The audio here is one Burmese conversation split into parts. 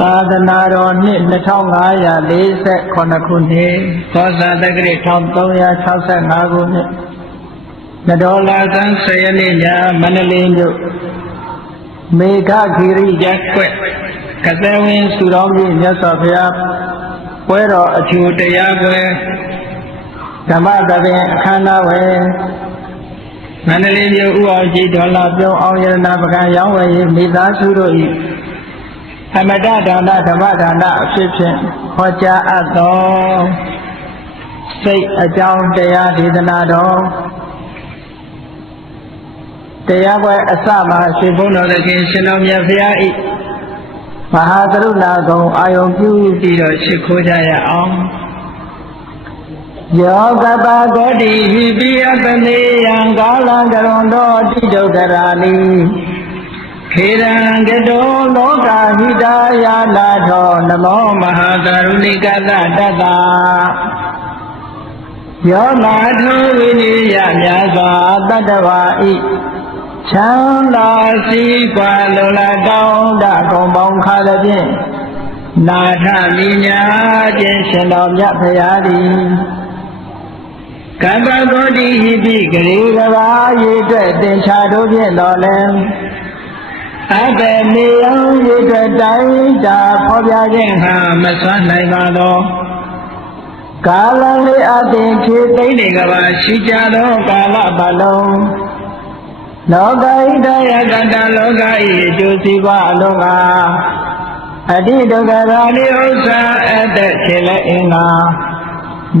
သာသနာတော်နှစ်2548ခုနှစ်သောဇာတက္ကရာ1365ခုနှစ်နဒေါ်လာသန်း10ရက်နေ့ညမန္တလေးမြို့မေဃဂီရိရပ်ကွက်ကသဝင်းစုတော်ကြီးမြတ်စွာဘုရားပွဲတော်အထူးတရားပွဲဓမ္မသဘင်အခမ်းအနားဝယ်မန္တလေးမြို့ဥအောင်ကြီးဒေါ်လာပြုံးအောင်ရဏပကံရောင်းဝယ်ရေးမိသားစုတို့၏အမတဒါနဓမ္မဒါနအဖြစ်ဖြင့်ဟောကြားအပ်သောစိတ်အကြောင်းတရားဒေသနာတော်တရားပွဲအစမှာရှင်ဘုန်းတော်သခင်ရှင်တော်မြတ်ဘုရား၏မဟာကရုဏာကုံအာယုံပြုပြီးတော့ရှိခိုးကြရအောင်ယောကပကောတိဟိပိယတနေယံကာလံကရွန်တော်တိဒုက္ခရာနိခေရံကတောလောကဟိတာယာနာထောနမောမဟာကရုဏိကတတတယောနာထုဝိနိယမြတ်စွာတတ္တဝါဤချမ်းသာစီးပွားလိုလားတောင်းတကုံပေါင်းခါသဖြင့်နာထမိညာခြင်းရှင်တော်မြတ်ဖရာသည်ကပ္ပဂေါတိဟိပိဂရေကဘာရေအတွက်တင်ချတို့ဖြင့်တော်လဲအတ္တနေယံရေအတွက်တိုင်းတာဖော်ပြခြင်းဟာမဆွမ်းနိုင်ပါသောကာလလေးအတင်ဖြည့်သိမ့်နေကဘာရှိကြသောကာလပတ်လုံးလောကဣဒယကတလောကဤအကျိုးစီးပွားအလုံးကအတိဒုက္ခရာနိဥစ္စာအတ္တခြေလက်အင်္ဂါ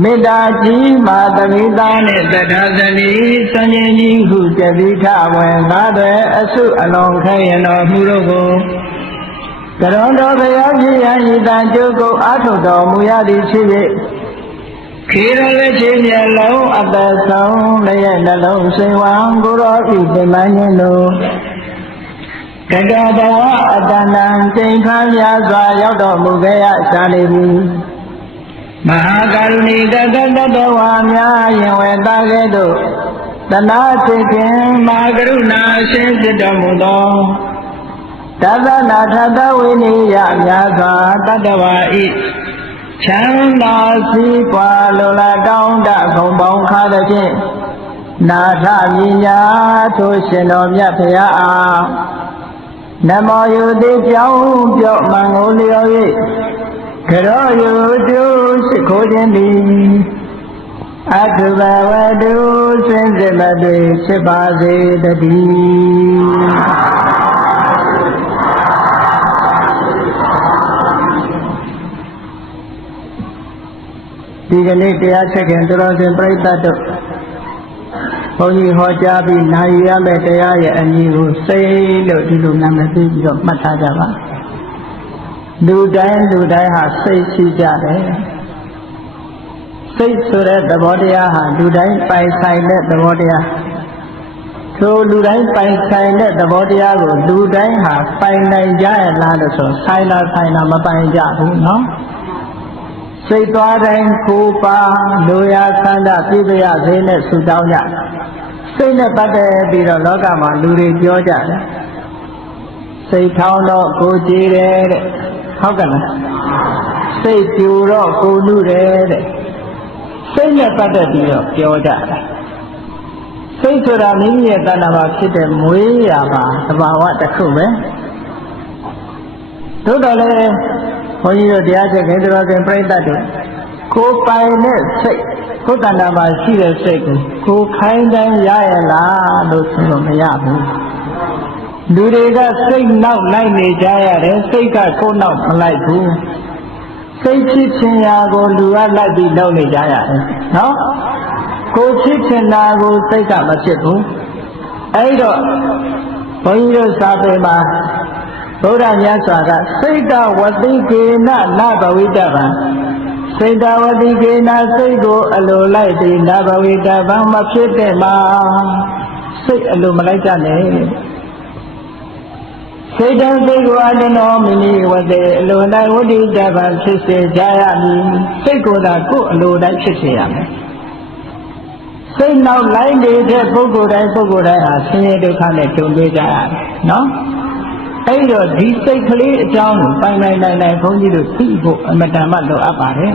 မေတ္တာကြီးမာသမိသားနှင့်တထာဇနီစဉ္ဉ္ကြီးဟုကြတိထဝေငါတွေအစုအလုံးခဲရင်တော်မူတို့ကိုကရွန်တော်ဘုရားကြီးယံဤတန်ကျုပ်ကိုအာထုတော်မူရသည်ဖြစ်၍ခေရလက်ချင်းမျက်လုံးအသက်ဆုံးလည်းရဲ့နှလုံးစိမ်ဝံကိုတော်ဤပြမန်းခြင်းတို့ကတဘဝအတဏံကျိန်ခမ်းများစွာရောက်တော်မူခဲ့ရရှာနေပြီမဟာကရုဏီတတတတဝါများယင်ဝေသားကဲ့သို့တနာစိတ်ဖြင့်မဟာကရုဏာရှင်ဖြစ်တော်မူသောတသနာထတဝိနိယများစွာတတ္တဝါဤချမ်းသာစီးပွားလိုလားတောင်းတခုံပေါင်းခါသဖြင့်နာထမြညာထိုရှင်တော်မြတ်ဖရာအားနမောယုတိကြောင်းပြော့မှန်ကိုလျော်၍ကရောယုတုရှိခိုးခြင်းသည်အထုဘဝတုစင်စစ်မတွေဖြစ်ပါစေတည်းဒီကနေ့တရားချက်ခင်တော်စင်ပြိဿတ်တို့ဘုန်းကြီးဟောကြားပြီးနိုင်ရမယ့်တရားရဲ့အမည်ကိုစိတ်လို့ဒီလိုနာမည်ပြီးတော့မှတ်ထားကြပါလူတိုင်းဟာစိတ်ရှိကြတယ်စိတ်ဆိုတဲ့သဘောတရားဟာလူတိုင်းပိုင်ဆိုင်တဲ့သဘောတရားထိုလူတိုင်းပိုင်ဆိုင်တဲ့သဘောတရားကိုလူတိုင်းဟာပိုင်နိုင်ကြရလားလို့ဆိုဆိုင်တာမပိုင်ကြဘူးနော်စိတ်သွားတိုင်းကိုပါလိုရာဆန္ဒပြည့်ပြည့်စေနဲ့ဆုတောင်းကြစိတ်နဲ့ပတ်သက်ပြီးတော့လောကမှာလူတွေပြောကြတယ်စိတ်ထောင်းတော့ကိုကြည်တယ်တဲ့ဟုတ်ကဲ့လားစိတ်ပြူတော့ကိုလူတယ်တဲ့စိတ်နဲ့ပတ်သက်ပြီးတော့ပြောကြတယ်စိတ်ဆိုတာမိမိရဲ့တဏ္ဍာမှာဖြစ်တဲ့မွေးရာပါသဘာဝတစ်ခုပဲသို့တော်လည်းဘုန်းကြီးတို့တရားချက်ခင်တော်ခင်ပြိဿတ်တို့ကိုပိုင်တဲ့စိတ်ကိုယ်တဏ္ဍာမှာရှိတဲ့စိတ်ကိုခိုင်းတိုင်းရရလားလို့ဆိုလို့မရဘူးလူတွေကစိတ်နောက်လိုက်နေကြရတယ်စိတ်ကကိုယ်နောက်မလိုက်ဘူးစိတ်ဖြစ်ချင်ရာကိုလူကလိုက်ပြီးလုပ်နေကြရတယ်နော်ကိုဖြစ်ချင်တာကိုစိတ်ကမဖြစ်ဘူးအဲ့တော့ဘုန်းကြီးတို့စာပေမှာဗုဒ္ဓမြတ်စွာကစိတ်တဝတိကေနနဘဝိတဗံစိတ်တဝတိကေနစိတ်ကိုအလိုလိုက်ပြီးနဘဝိတဗံမဖြစ်တဲ့မှာစိတ်အလိုမလိုက်ကြနဲ့စိတ်တစိတ်ကိုအတနောမိနိဝတေအလိုတိုင်းဝိတိတဗံဖြစ်စေကြရမည်စိတ်ကိုယ်သာကိုယ်အလိုတိုင်းဖြစ်စေရမယ်စိတ်နောက်လိုက်နေတဲ့ပုဂ္ဂိုလ်တိုင်းဟာဆင်းရဲဒုက္ခနဲ့ကြုံတွေ့ကြရတယ်နော် အဲ့တော့ဒီစိတ်ကလေးအကြောင်းကိုပိုင်နိုင်ဘုန်းကြီးတို့သိဖို့အမတန်မှလိုအပ်ပါတယ်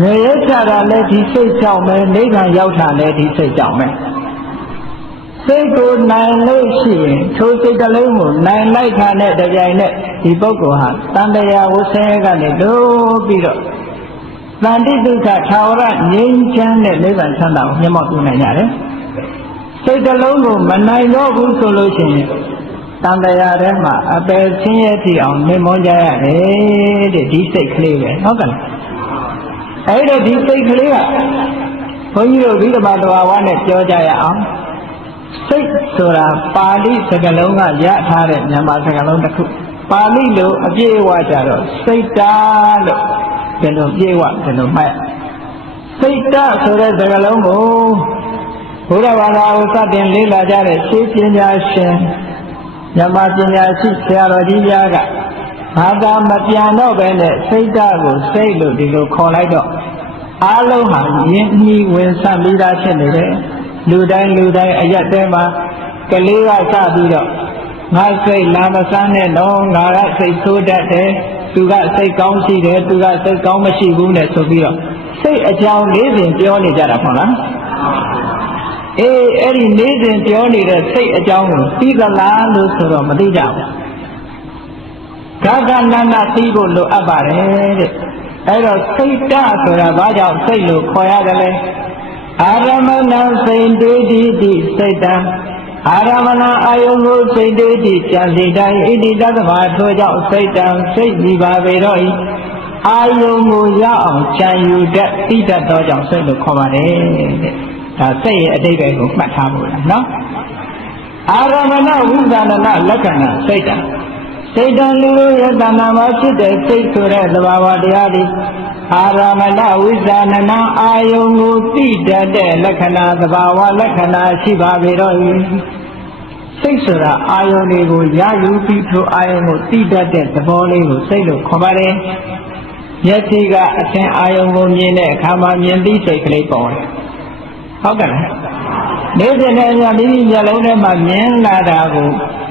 ငရဲချတာလည်းဒီစိတ်ကြောင့်ပဲနိဗ္ဗာန်ရောက်တာလည်းဒီစိတ်ကြောင့်ပဲစိတ်ကိုနိုင်လို့ရှိရင်ထိုစိတ်ကလေးကိုနိုင်လိုက်တာနဲ့တပြိုင်နက်ဒီပုဂ္ဂိုလ်ဟာတန်တရားဝဆဲကနေလို့ပြီးတော့တန်တိဒုက္ခထာဝရငြိမ်းချမ်းတဲ့နိဗ္ဗာန်ချမ်းသာကိုမျက်မှောက်ပြုနိုင်ရတယ်စိတ်ကလုံးကိုမနိုင်တော့ဘူးဆိုလို့ရှိရင်တန်တရားထဲမှာအပယ်ဆင်းရဲကြည့်အောင်နေမောကြရတယ်တဲ့ဒီစိတ်ကလေးပဲဟုတ်ကဲ့အဲ့တော့ဒီစိတ်ကလေးကဘုန်းကြီးတို့ဒီဓမ္မတော်ဝါနဲ့ပြောကြရအောင်စိတ်ဆိုတာပါဠိစကားလုံးကရထားတဲ့မြန်မာစကားလုံးတစ်ခုပါဠိလိုအပြည့်အဝကြတော့စိတ်တာလို့ဒီလိုပြည့်ဝဒီလိုမှတ်စိတ်တာဆိုတဲ့စကားလုံးကိုဘုရားဘာသာကိုစတင်လေ့လာကြတဲ့ရှင်းပညာရှင်မြန်မာပညာရှိဆရာတော်ကြီးများကဘာသာမပြန်တော့ပဲနဲ့စိတ်ဓာတ်ကိုစိတ်လို့ဒီလိုခေါ်လိုက်တော့အားလုံးဟာယဉ်နှီးဝင်ဆပြီးသားဖြစ်နေတယ်လူတိုင်းအရက်တဲမှာကလေးကစပြီးတော့ငါစိတ်လာမစမ်းနဲ့တော့ငါကစိတ်ဆိုးတတ်တယ်သူကစိတ်ကောင်းရှိတယ်သူကစိတ်ကောင်းမရှိဘူးနဲ့ဆိုပြီးတော့စိတ်အကြောင်းလေးစဉ်ပြောနေကြတာမဟုတ်လားအဲ့ဒီနေ့စဉ်ပြောနေတဲ့စိတ်အကြောင်းကိုသိသလားလို့ဆိုတော့မသိကြဘူးဂဂနန္ဒသိဖို့လိုအပ်ပါတယ်တဲ့အဲ့တော့စိတ်တဆိုတာဘာကြောင့်စိတ်လို့ခေါ်ရတယ်လဲအာရမဏစိတ်တေတိတိစိတ်တံအာရမဏအာယုံကိုစိတ်တေတိကြံစီတိုင်းဣတိတသဘာထိုကြောင့်စိတ်တံစိတ်ဒီပါပေတော့ဤအာယုံကိုရအောင်ကြံယူတတ်သိတတ်သောကြောင့်စိတ်လို့ခေါ်ပါတယ်တဲ့ဒါစိတ်ရဲ့အတိတ်ပဲကိုမှတ်ထားဖို့လားနော်အာရမဏဝိသန္ဒနာလက္ခဏာစိတ်တံစိတ်တံလူတို့ရဲ့တဏ္ဍာမှာဖြစ်တဲ့စိတ်ဆိုတဲ့သဘာဝတရားသည်အာရမဏဝိဇာဏနာအာယုံကိုသိတတ်တဲ့လက္ခဏာသဘာဝလက္ခဏာရှိပါပေတော့၏စိတ်ဆိုတာအာယုံတွေကိုရယူပြီးထိုအာယုံကိုသိတတ်တဲ့သဘောလေးကိုစိတ်လို့ခေါ်ပါတယ်မျက်စိကအသင်အာယုံကိုမြင်တဲ့အခါမှာမြင်သိစိတ်ကလေးပေါ်တယ်ဟုတ်ကဲ့လားနေ့စဉ်နဲ့အများမိမိမျက်လုံးထဲမှာမြင်လာတာကို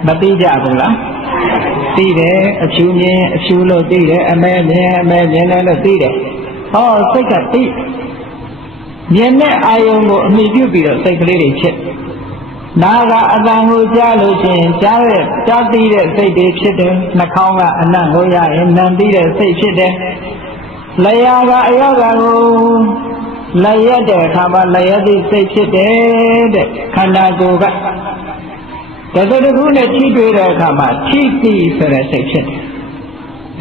မသိကြဘူးလားသိတယ်အဖြူမြင်အဖြူလို့သိတယ်အမဲမြင်တယ်လို့သိတယ်ဟောစိတ်ကသိမြင်တဲ့အာယုံကိုအမိပြုပြီးတော့စိတ်ကလေးတွေဖြစ်နာကအတန်ကိုကြားလို့ရှိရင်ကြားသိတဲ့စိတ်တွေဖြစ်တယ်နှာခေါင်းကအနံ့ကိုရရင်နံသိတဲ့စိတ်ဖြစ်တယ်လျှာကအယောဂကိုလျက်တဲ့အခါမှာလျက်သည့်စိတ်ဖြစ်တယ်တဲ့ခန္ဓာကိုယ်ကတခုနဲ့ထိတွေ့တဲ့အခါမှာထိတိဆိုတဲ့စိတ်ဖြစ်တယ်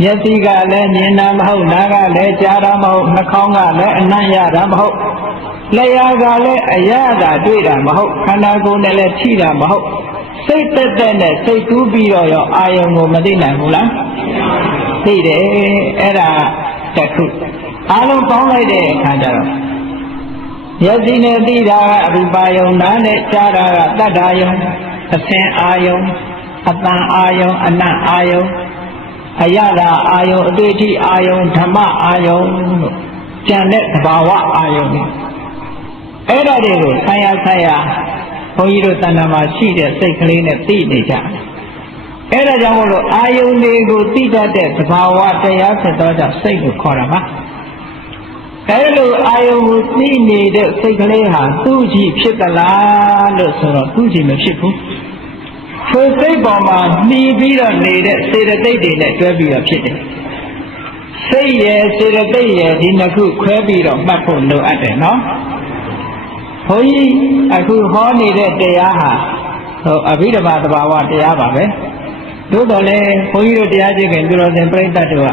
မျက်စိကလည်းမြင်တာမဟုတ်နားကလည်းကြားတာမဟုတ်နှာခေါင်းကလည်းအနံ့ရတာမဟုတ်လျှာကလည်းအရသာတွေ့တာမဟုတ်ခန္ဓာကိုယ်နဲ့လည်းထိတာမဟုတ်စိတ်တက်နဲ့စိတ်ကူးပြီးတော့ရောအာယုံကိုမသိနိုင်ဘူးလားသိတယ်အဲ့ဒါတခုအားလုံးပေါင်းလိုက်တဲ့အခါကျတော့မျက်စိနဲ့သိတာကအရူပါယုံနားနဲ့ကြားတာကတတ္ထာယုံအသင်အာယုံအတန်အာယုံအနတ်အာယုံအယတာအာယုံအတွေ့အထိအာယုံဓမ္မအာယုံလို့ကျန်တဲ့သဘာဝအာယုံတွေအဲ့ဒါတွေကိုဆိုင်ရာဘုန်းကြီးတို့တဏ္ဍာမှာရှိတဲ့စိတ်ကလေးနဲ့သိနေကြအဲ့ဒါကြောင့်မို့လို့အာယုန်တွေကိုသိတတ်တဲ့သဘာဝတရားဖြစ်သောကြောင့်စိတ်ကိုခေါ်တာပါအဲ့လိုအာယုန်ကိုသိနေတဲ့စိတ်ကလေးဟာသူ့ကြည့်ဖြစ်သလားလို့ဆိုတော့သူ့ကြည့်မဖြစ်ဘူးဆိုစိတ်ပေါ်မှာနှီးပြီးတော့နေတဲ့စေတသိက်တွေနဲ့တွဲပြီးတော့ဖြစ်တယ်စိတ်ရဲ့စေတသိက်ရဲ့ဒီနှစ်ခုခွဲပြီးတော့မှတ်ဖို့လိုအပ်တယ်နော်ဘုန်းကြီးအခုဟောနေတဲ့တရားဟာအဘိဓမ္မာသဘာဝတရားပါပဲသို့တော်လည်းဘုန်းကြီးတို့တရားကျင့်ခင်ပြုတော်စဉ်ပြိဿတ်တို့က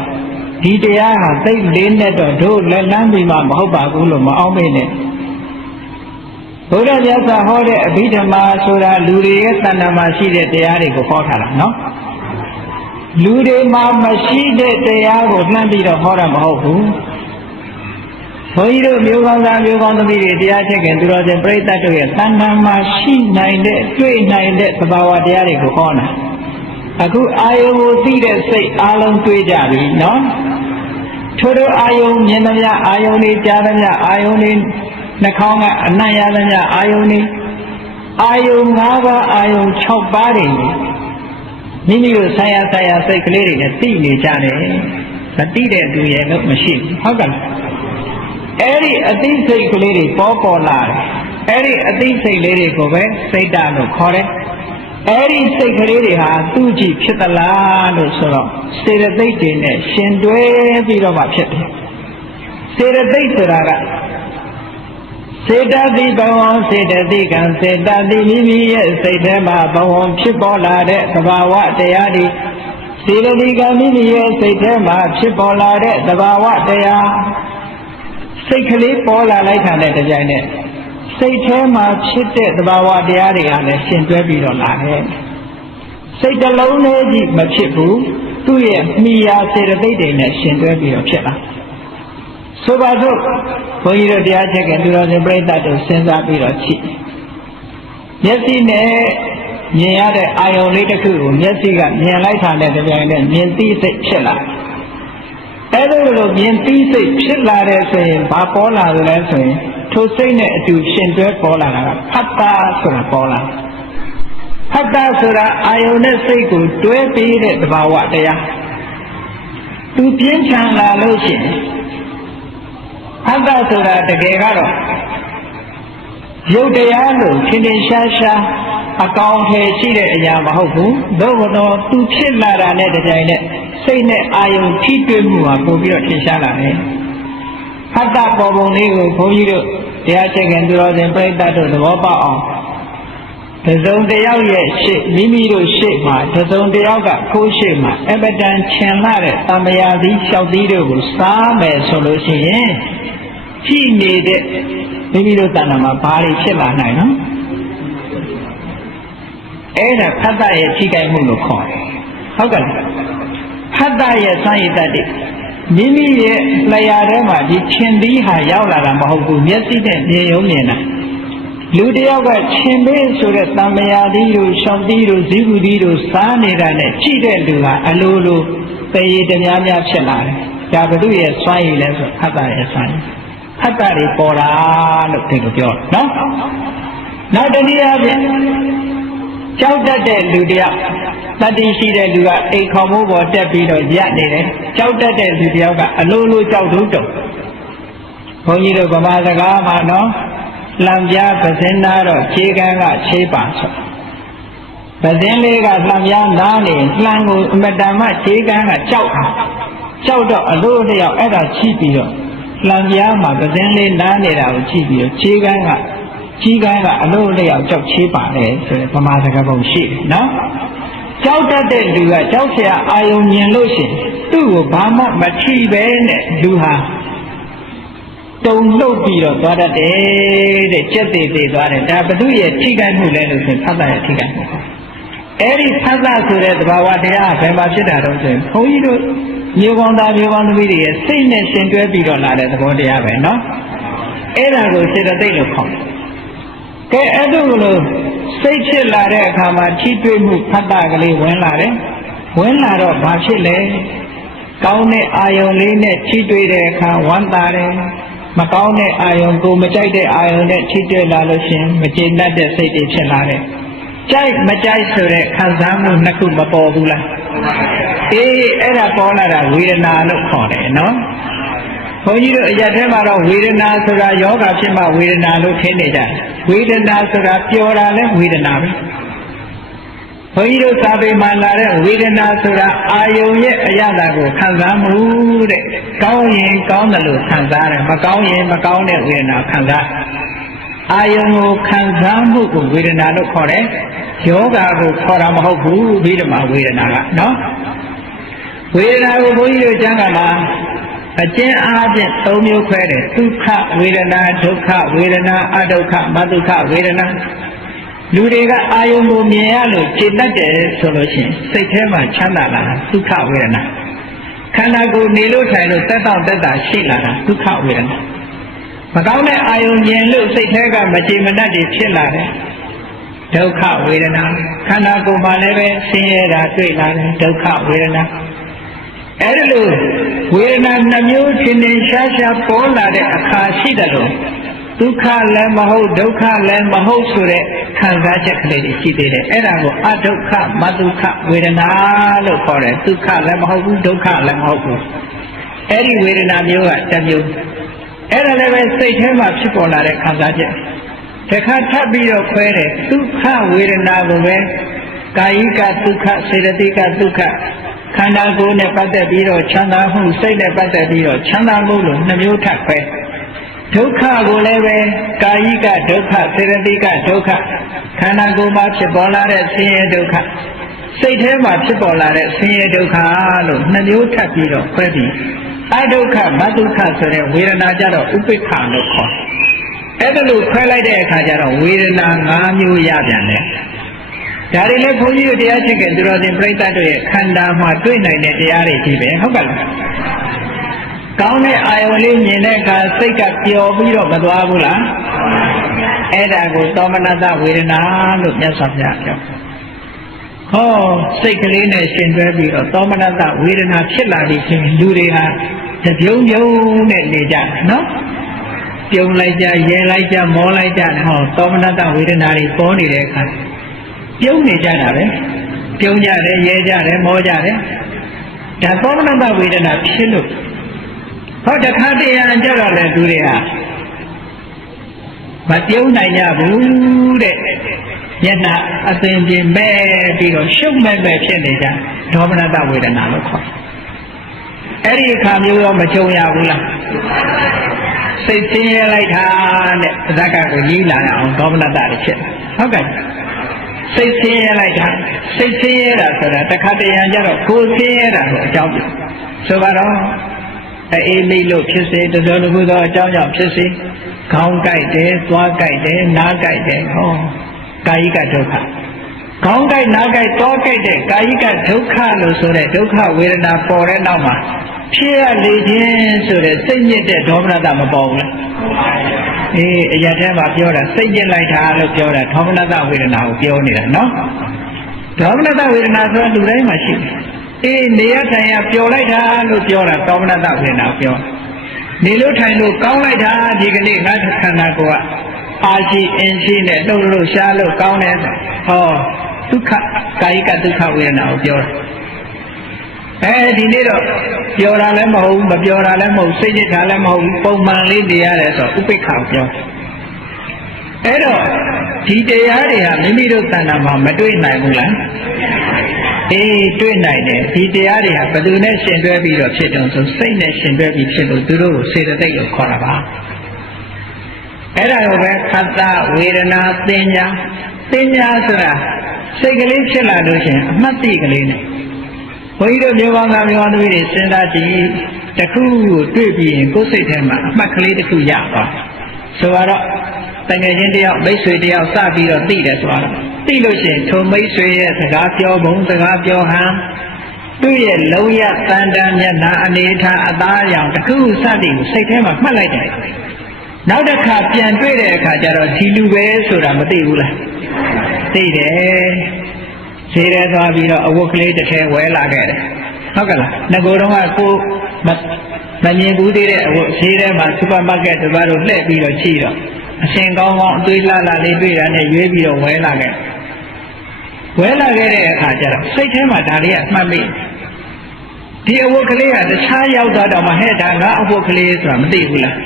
ဒီတရားဟာသိလေးနဲ့တော့တို့လက်လန်းပြီးမှမဟုတ်ပါဘူးလို့မအောင်မေ့နဲ့ဘုရားမြတ်စွာဟောတဲ့အဘိဓမ္မာဆိုတာလူတွေရဲ့တဏ္ဍာမှာရှိတဲ့တရားတွေကိုဟောထားတာနော်လူတွေမှာမရှိတဲ့တရားကိုနှမ်းပြီးတော့ဟောတာမဟုတ်ဘူးဘုန်းကြီးတို့မျိုးကောင်းသားမျိုးကောင်းသမီးတွေတရားချက်ခင်သူတော်စင်ပြိဿတ်တို့ရဲ့တဏ္ဍာမှာရှိနိုင်တဲ့တွေ့နိုင်တဲ့သဘာဝတရားတွေကိုဟောတာအခုအာယုံကိုသိတဲ့စိတ်အလုံးတွေးကြပြီနော်ထို့သောအာယုံမြင်သမျှအာယုံတွေကြားသမျှအာယုံတွေနှာခေါင်းကအနံ့ရသမျှအာယုံတွေ အာယုံ၅ပါးအာယုံ6ပါးတွေမိမိတို့ဆိုင်ရာစိတ်ကလေးတွေနဲ့သိနေကြတယ်မသိတဲ့သူရဲ့လို့မရှိဘူးဟုတ်ကဲ့အဲ့ဒီအသိစိတ်ကလေးတွေပေါ်လာတယ်အဲ့ဒီအသိစိတ်လေးတွေကိုပဲစိတ်ဓာတ်လို့ခေါ်တယ်အဲ့ဒီစိတ်ကလေးတွေဟာသူ့ကြည့်ဖြစ်သလားလို့ဆိုတော့စေတသိက်တွေနဲ့ရှင်တွဲပြီးတော့မှဖြစ်တယ်စေတသိက်ဆိုတာကစေတသိဘဝစေတသိကံစေတသိမိမိရဲ့စိတ်ထဲမှာဘဝဖြစ်ပေါ်လာတဲ့သဘာဝတရားတွေစေတသိကံမိမိရဲ့စိတ်ထဲမှာဖြစ်ပေါ်လာတဲ့သဘာဝတရားစိတ်ကလေးပေါ်လာလိုက်တာနဲ့တပြိုင်နက်စိတ်ထဲမှာဖြစ်တဲ့သဘာဝတရားတွေကလည်းရှင်တွဲပြီးတော့လာတယ်စိတ်တစ်လုံးလေးကြီးမဖြစ်ဘူးသူ့ရဲ့မိယာစေတသိက်တွေနဲ့ရှင်တွဲပြီးတော့ဖြစ်လာဆိုပါစို့ဘုန်းကြီးတို့တရားချက်ကသူတော်စင်ပြိဿတို့စဉ်းစားပြီးတော့ကြည့်မျက်စိနဲ့မြင်ရတဲ့အာယုံလေးတစ်ခုကိုမျက်စိကမြင်လိုက်တာနဲ့တပြိုင်နက်မြင်သိစိတ်ဖြစ်လာအဲ့လိုလိုမြင်သိစိတ်ဖြစ်လာတဲ့ဆိုရင်ဘာပေါ်လာသလဲဆိုရင်ထိုစိတ်နဲ့အတူရှင်တွဲပေါ်လာတာကဖတ်တာဆိုတာပေါ်လာဖတ်တာဆိုတာအာယုန်နဲ့စိတ်ကိုတွဲပြီးတဲ့သဘာဝတရားသူပြင်းထန်လာလို့ရှိရင်ဖတ်တာဆိုတာတကယ်ကတော့ရုပ်တရားလို့ထင်ထင်ရှားရှားအကောင်အထည်ရှိတဲ့အရာမဟုတ်ဘူးသို့တော့သူဖြစ်လာတာနဲ့တပြိုင်နက်စိတ်နဲ့အာယုန်ထိတွေ့မှုဟာပို့ပြီးတော့ထင်ရှားလာတယ်ဖတ်တာပေါ်ပုံလေးကိုဘုန်းကြီးတို့တရားချက်ကသူတော်စင်ပြိဿတို့သဘောပေါက်အောင်တစုံတယောက်ရဲ့ရှေ့မိမိတို့ရှေ့မှာတစုံတယောက်ကကိုယ်ရှေ့မှာအပဒံချင်လာတဲ့သံဃာသီးလျှောက်သီးတို့ကိုစားမယ်ဆိုလို့ရှိရင်ကြည့်နေတဲ့မိမိတို့တဏ္ဍာမှာဘာတွေဖြစ်လာနိုင်နော်အဲ့ဒါဖတ်တာရဲ့ထိခိုက်မှုလို့ခေါ်တယ်ဟုတ်ကဲ့ဖတ်တာရဲ့စာရိတ္တတွေမိမိရဲ့လျာထဲမှာဒီခြင်သီးဟာရောက်လာတာမဟုတ်ဘူးမျက်စိနဲ့မြင်ရုံမြင်တာလူတယောက်ကခြင်ပေးဆိုတဲ့တံမယာသီးတို့ရှောင်းသီးတို့ဇီးကူသီးတို့စားနေတာနဲ့ကြည့်တဲ့လူကအလိုလိုသေရည်တများများဖြစ်လာတယ်ဒါဘုသူရဲ့စွမ်းရည်လဲဆိုဖတ်တာရဲ့စွမ်းရည်ဖတ်တာတွေပေါ်လာလို့ဒီလိုပြောနော်နောက်တနည်းအားဖြင့်ကြောက်တတ်တဲ့လူတယောက်တတိရှိတဲ့လူကအိမ်ခေါင်မိုးပေါ်တက်ပြီးတော့ရက်နေတယ်ကြောက်တတ်တဲ့လူတယောက်ကအလိုလိုကြောက်တုံးတုံဘုန်းကြီးတို့ဗမာစကားမှာနော်လံပြားပစင်းနာတော့ခြေကန်းကခြေပါဆိုပစင်းလေးကလံပြားနားနေလှမ်းကိုအမတန်မှခြေကန်းကကြောက်တော့အလိုတယောက်အဲ့ဒါချိပြီးတော့လံပြားမှာပစင်းလေးနားနေတာကိုချိပြီးတော့ခြေကန်းကအလိုတယောက်ကြောက်ခြေပါတယ်ဆိုတဲ့ဗမာစကားပုံရှိတယ်နော်ကြောက်တတ်တဲ့လူကကြောက်เสียအာယုံမြင်လို့ရှိရင်သူ့ကိုဘာမှမထိပဲနဲ့လူဟာတုံလှုပ်ပြီးတော့သွားတတ်တယ်တဲ့ကြက်သေးသေးသွားတယ်ဒါဘုသူရဲ့ထိခိုက်မှုလဲလို့ဆိုဖတ်တာရဲ့ထိခိုက်မှုအဲ့ဒီဖတ်တာဆိုတဲ့သဘာဝတရားဘယ်မှာဖြစ်တာတော့ဆိုရင်ဘုန်းကြီးတို့မျိုးကောင်းသားမျိုးကောင်းသမီးတွေရဲ့စိတ်နဲ့ရှင်တွဲပြီးတော့လာတဲ့သဘောတရားပဲနော်အဲ့ဒါကိုစေတသိက်လို့ခေါ်တယ်ကဲအဲ့ဒါကိုစိတ်ဖြစ်လာတဲ့အခါမှာထိတွေ့မှုဖတ်တာကလေးဝင်လာတယ်ဝင်လာတော့ဘာဖြစ်လဲကောင်းတဲ့အာယုံလေးနဲ့ထိတွေ့တဲ့အခါဝမ်းသာတယ်မကောင်းတဲ့အာယုံကိုမကြိုက်တဲ့အာယုံနဲ့ထိတွေ့လာလို့ရှင်မကျေနပ်တဲ့စိတ်တွေဖြစ်လာတယ်ကြိုက်မကြိုက်ဆိုတဲ့ခံစားမှုနှစ်ခုမပေါ်ဘူးလားအေးအဲ့ဒါပေါ်လာတာဝေဒနာလို့ခေါ်တယ်နော်ဘုန်းကြီးတို့အရက်ထဲမှာတော့ဝေဒနာဆိုတာယောဂဖြစ်မှဝေဒနာလို့ထင်နေကြတယ်ဝေဒနာဆိုတာပျော်တာလဲဝေဒနာပဲဘုန်းကြီးတို့စာပေမှာလာတဲ့ဝေဒနာဆိုတာအာယုံရဲ့အရသာကိုခံစားမှုတဲ့ကောင်းရင်ကောင်းတယ်လို့ခံစားတယ်မကောင်းရင်မကောင်းတဲ့ဝေဒနာခံစားအာယုံကိုခံစားမှုကိုဝေဒနာလို့ခေါ်တယ်ယောဂကိုခေါ်တာမဟုတ်ဘူးပြီးတော့မှဝေဒနာကနော်ဝေဒနာကိုဘုန်းကြီးတို့ကျမ်းဂန်မှာအကျဉ်းအားဖြင့်၃မျိုးခွဲတယ်ဒုက္ခဝေဒနာဒုက္ခဝေဒနာအဒုက္ခမဒုက္ခဝေဒနာလူတွေကအာယုံကိုမြင်ရလို့ကျေနပ်တယ်ဆိုလို့ရှိရင်စိတ်ထဲမှာချမ်းသာလာတာဒုက္ခဝေဒနာခန္ဓာကိုယ်နေလို့ထိုင်လို့တက်တော့တက်တာရှိလာတာဒုက္ခဝေဒနာမကောင်းတဲ့အာယုံမြင်လို့စိတ်ထဲကမကျေမနပ်တွေဖြစ်လာတယ်ဒုက္ခဝေဒနာခန္ဓာကိုယ်မှာလည်းပဲဆင်းရဲတာတွေ့လာတယ်ဒုက္ခဝေဒနာအဲ့ဒါလို့ဝေဒနာနှမျိုးထင်ထင်ရှားရှားပေါ်လာတဲ့အခါရှိတယ်လို့ ဒုက္ခလည်းမဟုတ်ဒုက္ခလည်းမဟုတ်ဆိုတဲ့ခံစားချက်ကလေးတွေရှိသေးတယ်အဲ့ဒါကိုအဒုက္ခမဒုက္ခဝေဒနာလို့ခေါ်တယ်ဒုက္ခလည်းမဟုတ်ဘူးဒုက္ခလည်းမဟုတ်ဘူးအဲ့ဒီဝေဒနာမျိုးကတစ်မျိုးအဲ့ဒါလည်းပဲစိတ်ထဲမှာဖြစ်ပေါ်လာတဲ့ခံစားချက်တခါထပ်ပြီးတော့ခွဲတယ်ဒုက္ခဝေဒနာကိုပဲကာယကဒုက္ခစေတသိကဒုက္ခခန္ဓာကိုယ်နဲ့ပတ်သက်ပြီးတော့ချမ်းသာမှုစိတ်နဲ့ပတ်သက်ပြီးတော့ချမ်းသာမှုလို့နှစ်မျိုးထပ်ခွဲဒုက္ခကိုလည်းပဲကာယကဒုက္ခစေတသိကဒုက္ခခန္ဓာကိုယ်မှာဖြစ်ပေါ်လာတဲ့ဆင်းရဲဒုက္ခစိတ်ထဲမှာဖြစ်ပေါ်လာတဲ့ဆင်းရဲဒုက္ခလို့နှစ်မျိုးထပ်ပြီးတော့ခွဲပြီးအဒုက္ခမဒုက္ခဆိုတဲ့ဝေဒနာကြတော့ဥပိ္ပခာလို့ခေါ်အဲ့ဒါလို့ခွဲလိုက်တဲ့အခါကျတော့ဝေဒနာ၅မျိုးရပြန်တယ်ဒါတွေလည်းဘုန်းကြီးတို့တရားချက်ကသူတော်စင်ပြိဿတ်တို့ရဲ့ခန္ဓာမှာတွေ့နိုင်တဲ့တရားတွေကြီးပဲဟုတ်ကဲ့လားကောင်းတဲ့အာယုံလေးမြင်တဲ့အခါစိတ်ကပျော်ပြီးတော့မသွားဘူးလားအဲ့ဒါကိုသောမနတဝေဒနာလို့မြတ်စွာဘုရားပြောဟောစိတ်ကလေးနဲ့ရှင်တွဲပြီးတော့သောမနတဝေဒနာဖြစ်လာပြီဆိုရင်လူတွေဟာတပြုံပြုံနဲ့နေကြတယ်နော်ပြုံလိုက်ကြရဲလိုက်ကြမောလိုက်ကြဟောသောမနတဝေဒနာတွေပေါ်နေတဲ့အခါပြုံးနေကြတာပဲပြုံးကြတယ်ရဲကြတယ်မောကြတယ်ဒါသောမနတဝေဒနာဖြစ်လို့ဟောတခါတည်းအကြတော့လေသူတွေဟာမပြုံးနိုင်ကြဘူးတဲ့မျက်နှာအသင်ပြင်မဲ့ပြီးတော့ရှုပ်မဲ့ပဲဖြစ်နေကြဒေါမနတဝေဒနာလို့ခေါ်အဲ့ဒီအခါမျိုးတော့မကြုံရဘူးလားစိတ်ဆင်းရဲလိုက်တာတဲ့ဇက်ကကိုကြီးလာအောင်ဒေါမနတတွေဖြစ်ဟုတ်ကဲ့စိတ်ဆင်းရဲလိုက်တာစိတ်ဆင်းရဲတာဆိုတာတခါတည်းကြတော့ကိုယ်ဆင်းရဲတာကိုအကြောင်းပြဆိုပါတော့အေးမိလို့ဖြစ်စေတစုံတစ်ခုသောအကြောင်းကြောင့်ဖြစ်စေခေါင်းကိုက်တယ်သွားကိုက်တယ်နားကိုက်တယ်ဟောကာယကဒုက္ခခေါင်းကိုက်နားကိုက်သွားကိုက်တဲ့ကာယကဒုက္ခလို့ဆိုတဲ့ဒုက္ခဝေဒနာပေါ်တဲ့နောက်မှာဖြစ်ရလေခြင်းဆိုတဲ့စိတ်ညစ်တဲ့ဒေါမနတမပေါ်ဘူးလားအေးအရာထဲမှာပြောတာစိတ်ညစ်လိုက်တာလို့ပြောတာဒေါမနတဝေဒနာကိုပြောနေတာနော်ဒေါမနတဝေဒနာဆိုတာလူတိုင်းမှာရှိတယ်အေးနေရထိုင်ရပျော်လိုက်တာလို့ပြောတာဒေါမနတဝေဒနာပြောနေလို့ထိုင်လို့ကောင်းလိုက်တာဒီကနေ့ငါခန္ဓာကိုယ်ကအာရှိအင်းရှိနဲ့လှုပ်လို့ရှားလို့ကောင်းတယ်ဟောဒုက္ခကာယကဒုက္ခဝေဒနာကိုပြောတာဒီနေ့တော့ပျော်တာလည်းမဟုတ်ဘူးမပျော်တာလည်းမဟုတ်စိတ်ညစ်တာလည်းမဟုတ်ဘူးပုံမှန်လေးနေရတယ်ဆိုဥပိ္ပခာပြောအဲ့တော့ဒီတရားတွေဟာမိမိတို့တဏ္ဍာမှာမတွေ့နိုင်ဘူးလားအေးတွေ့နိုင်တယ်ဒီတရားတွေဟာဘယ်သူနဲ့ရှင်တွဲပြီးတော့ဖြစ်တုံးဆိုစိတ်နဲ့ရှင်တွဲပြီးဖြစ်လို့သူတို့ကိုစေတသိက်လို့ခေါ်တာပါအဲ့ဒါကိုပဲခတ္တဝေဒနာသင်ညာဆိုတာစိတ်ကလေးဖြစ်လာလို့ရှင်အမှတ်သိကလေးနဲ့ဘုန်းကြီးတို့မျိုးကောင်းသားမျိုးကောင်းတွေစဉ်းစားကြည့်တခုကိုတွေ့ပြီးရင်ကိုယ်စိတ်ထဲမှာအမှတ်ကလေးတစ်ခုရသွားဆိုတော့တကယ်ချင်းတယောက်မိတ်ဆွေတယောက်စပြီးတော့သိတယ်ဆိုတော့သိလို့ရှိရင်ထိုမိတ်ဆွေရဲ့စကားပြောပုံစကားပြောဟန်သူ့ရဲ့လုံးရတန်တန်မျက်နှာအနေထားအသားအရောင်တခုစသည်ကိုစိတ်ထဲမှာမှတ်လိုက်တယ်နောက်တစ်ခါပြန်တွေ့တဲ့အခါကျတော့ဒီလူပဲဆိုတာမသိဘူးလားသိတယ်ဈေးထဲသွားပြီးတော့အဝတ်ကလေးတစ်ထည်ဝယ်လာခဲ့တယ်ဟုတ်ကဲ့လားငကိုယ်တော့ကကိုမမြင်ဘူးသေးတဲ့အဝတ်ဈေးထဲမှာစူပါမားကတ်တွေဘာလို့လှည့်ပြီးတော့ကြည့်တော့အရှင်ကောင်းကောင်းအသွေးလှလှလေးတွေ့တာနဲ့ရွေးပြီးတော့ဝယ်လာခဲ့တဲ့အခါကျတော့စိတ်ထဲမှာဒါလေးကအမှတ်မိဒီအဝတ်ကလေးကတခြားရောက်သွားတော့မှဟဲ့ဒါငါအဝတ်ကလေးဆိုတာမသိဘူးလား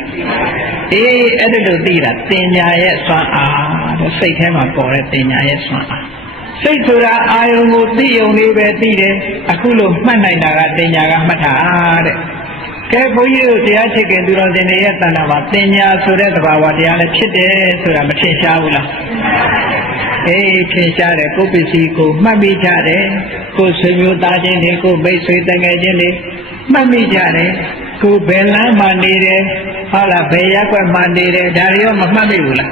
အေးအဲ့ဒါလို့သိတာတင်ညာရဲ့စွမ်းအားတဲ့စိတ်ထဲမှာပေါ်တဲ့တင်ညာရဲ့စွမ်းအားစိတ်ဆိုတာအာယုံကိုသိုံလေးပဲသိတယ်အခုလို့မှတ်နိုင်တာကတင်ညာကမှတ်တာတဲ့ကဲဘုန်းကြီးတို့တရားချစ်ခင်သူတော်စင်တွေရဲ့တဏ္ဍာမှာတင်ညာဆိုတဲ့သဘာဝတရားလည်းဖြစ်တယ်ဆိုတာမထင်ရှားဘူးလားအေးထင်ရှားတယ်ကိုယ်ပစ္စည်းကိုမှတ်မိကြတယ်ကိုယ်ဆွေမျိုးသားချင်းတွေကိုမိတ်ဆွေတငယ်ချင်းတွေမှတ်မိကြတယ်ကိုယ်ဘယ်လမ်းမှာနေတယ်ဟုတ်လားဘယ်ရပ်ကွက်မှာနေတယ်ဒါတွေရောမမှတ်မိဘူးလား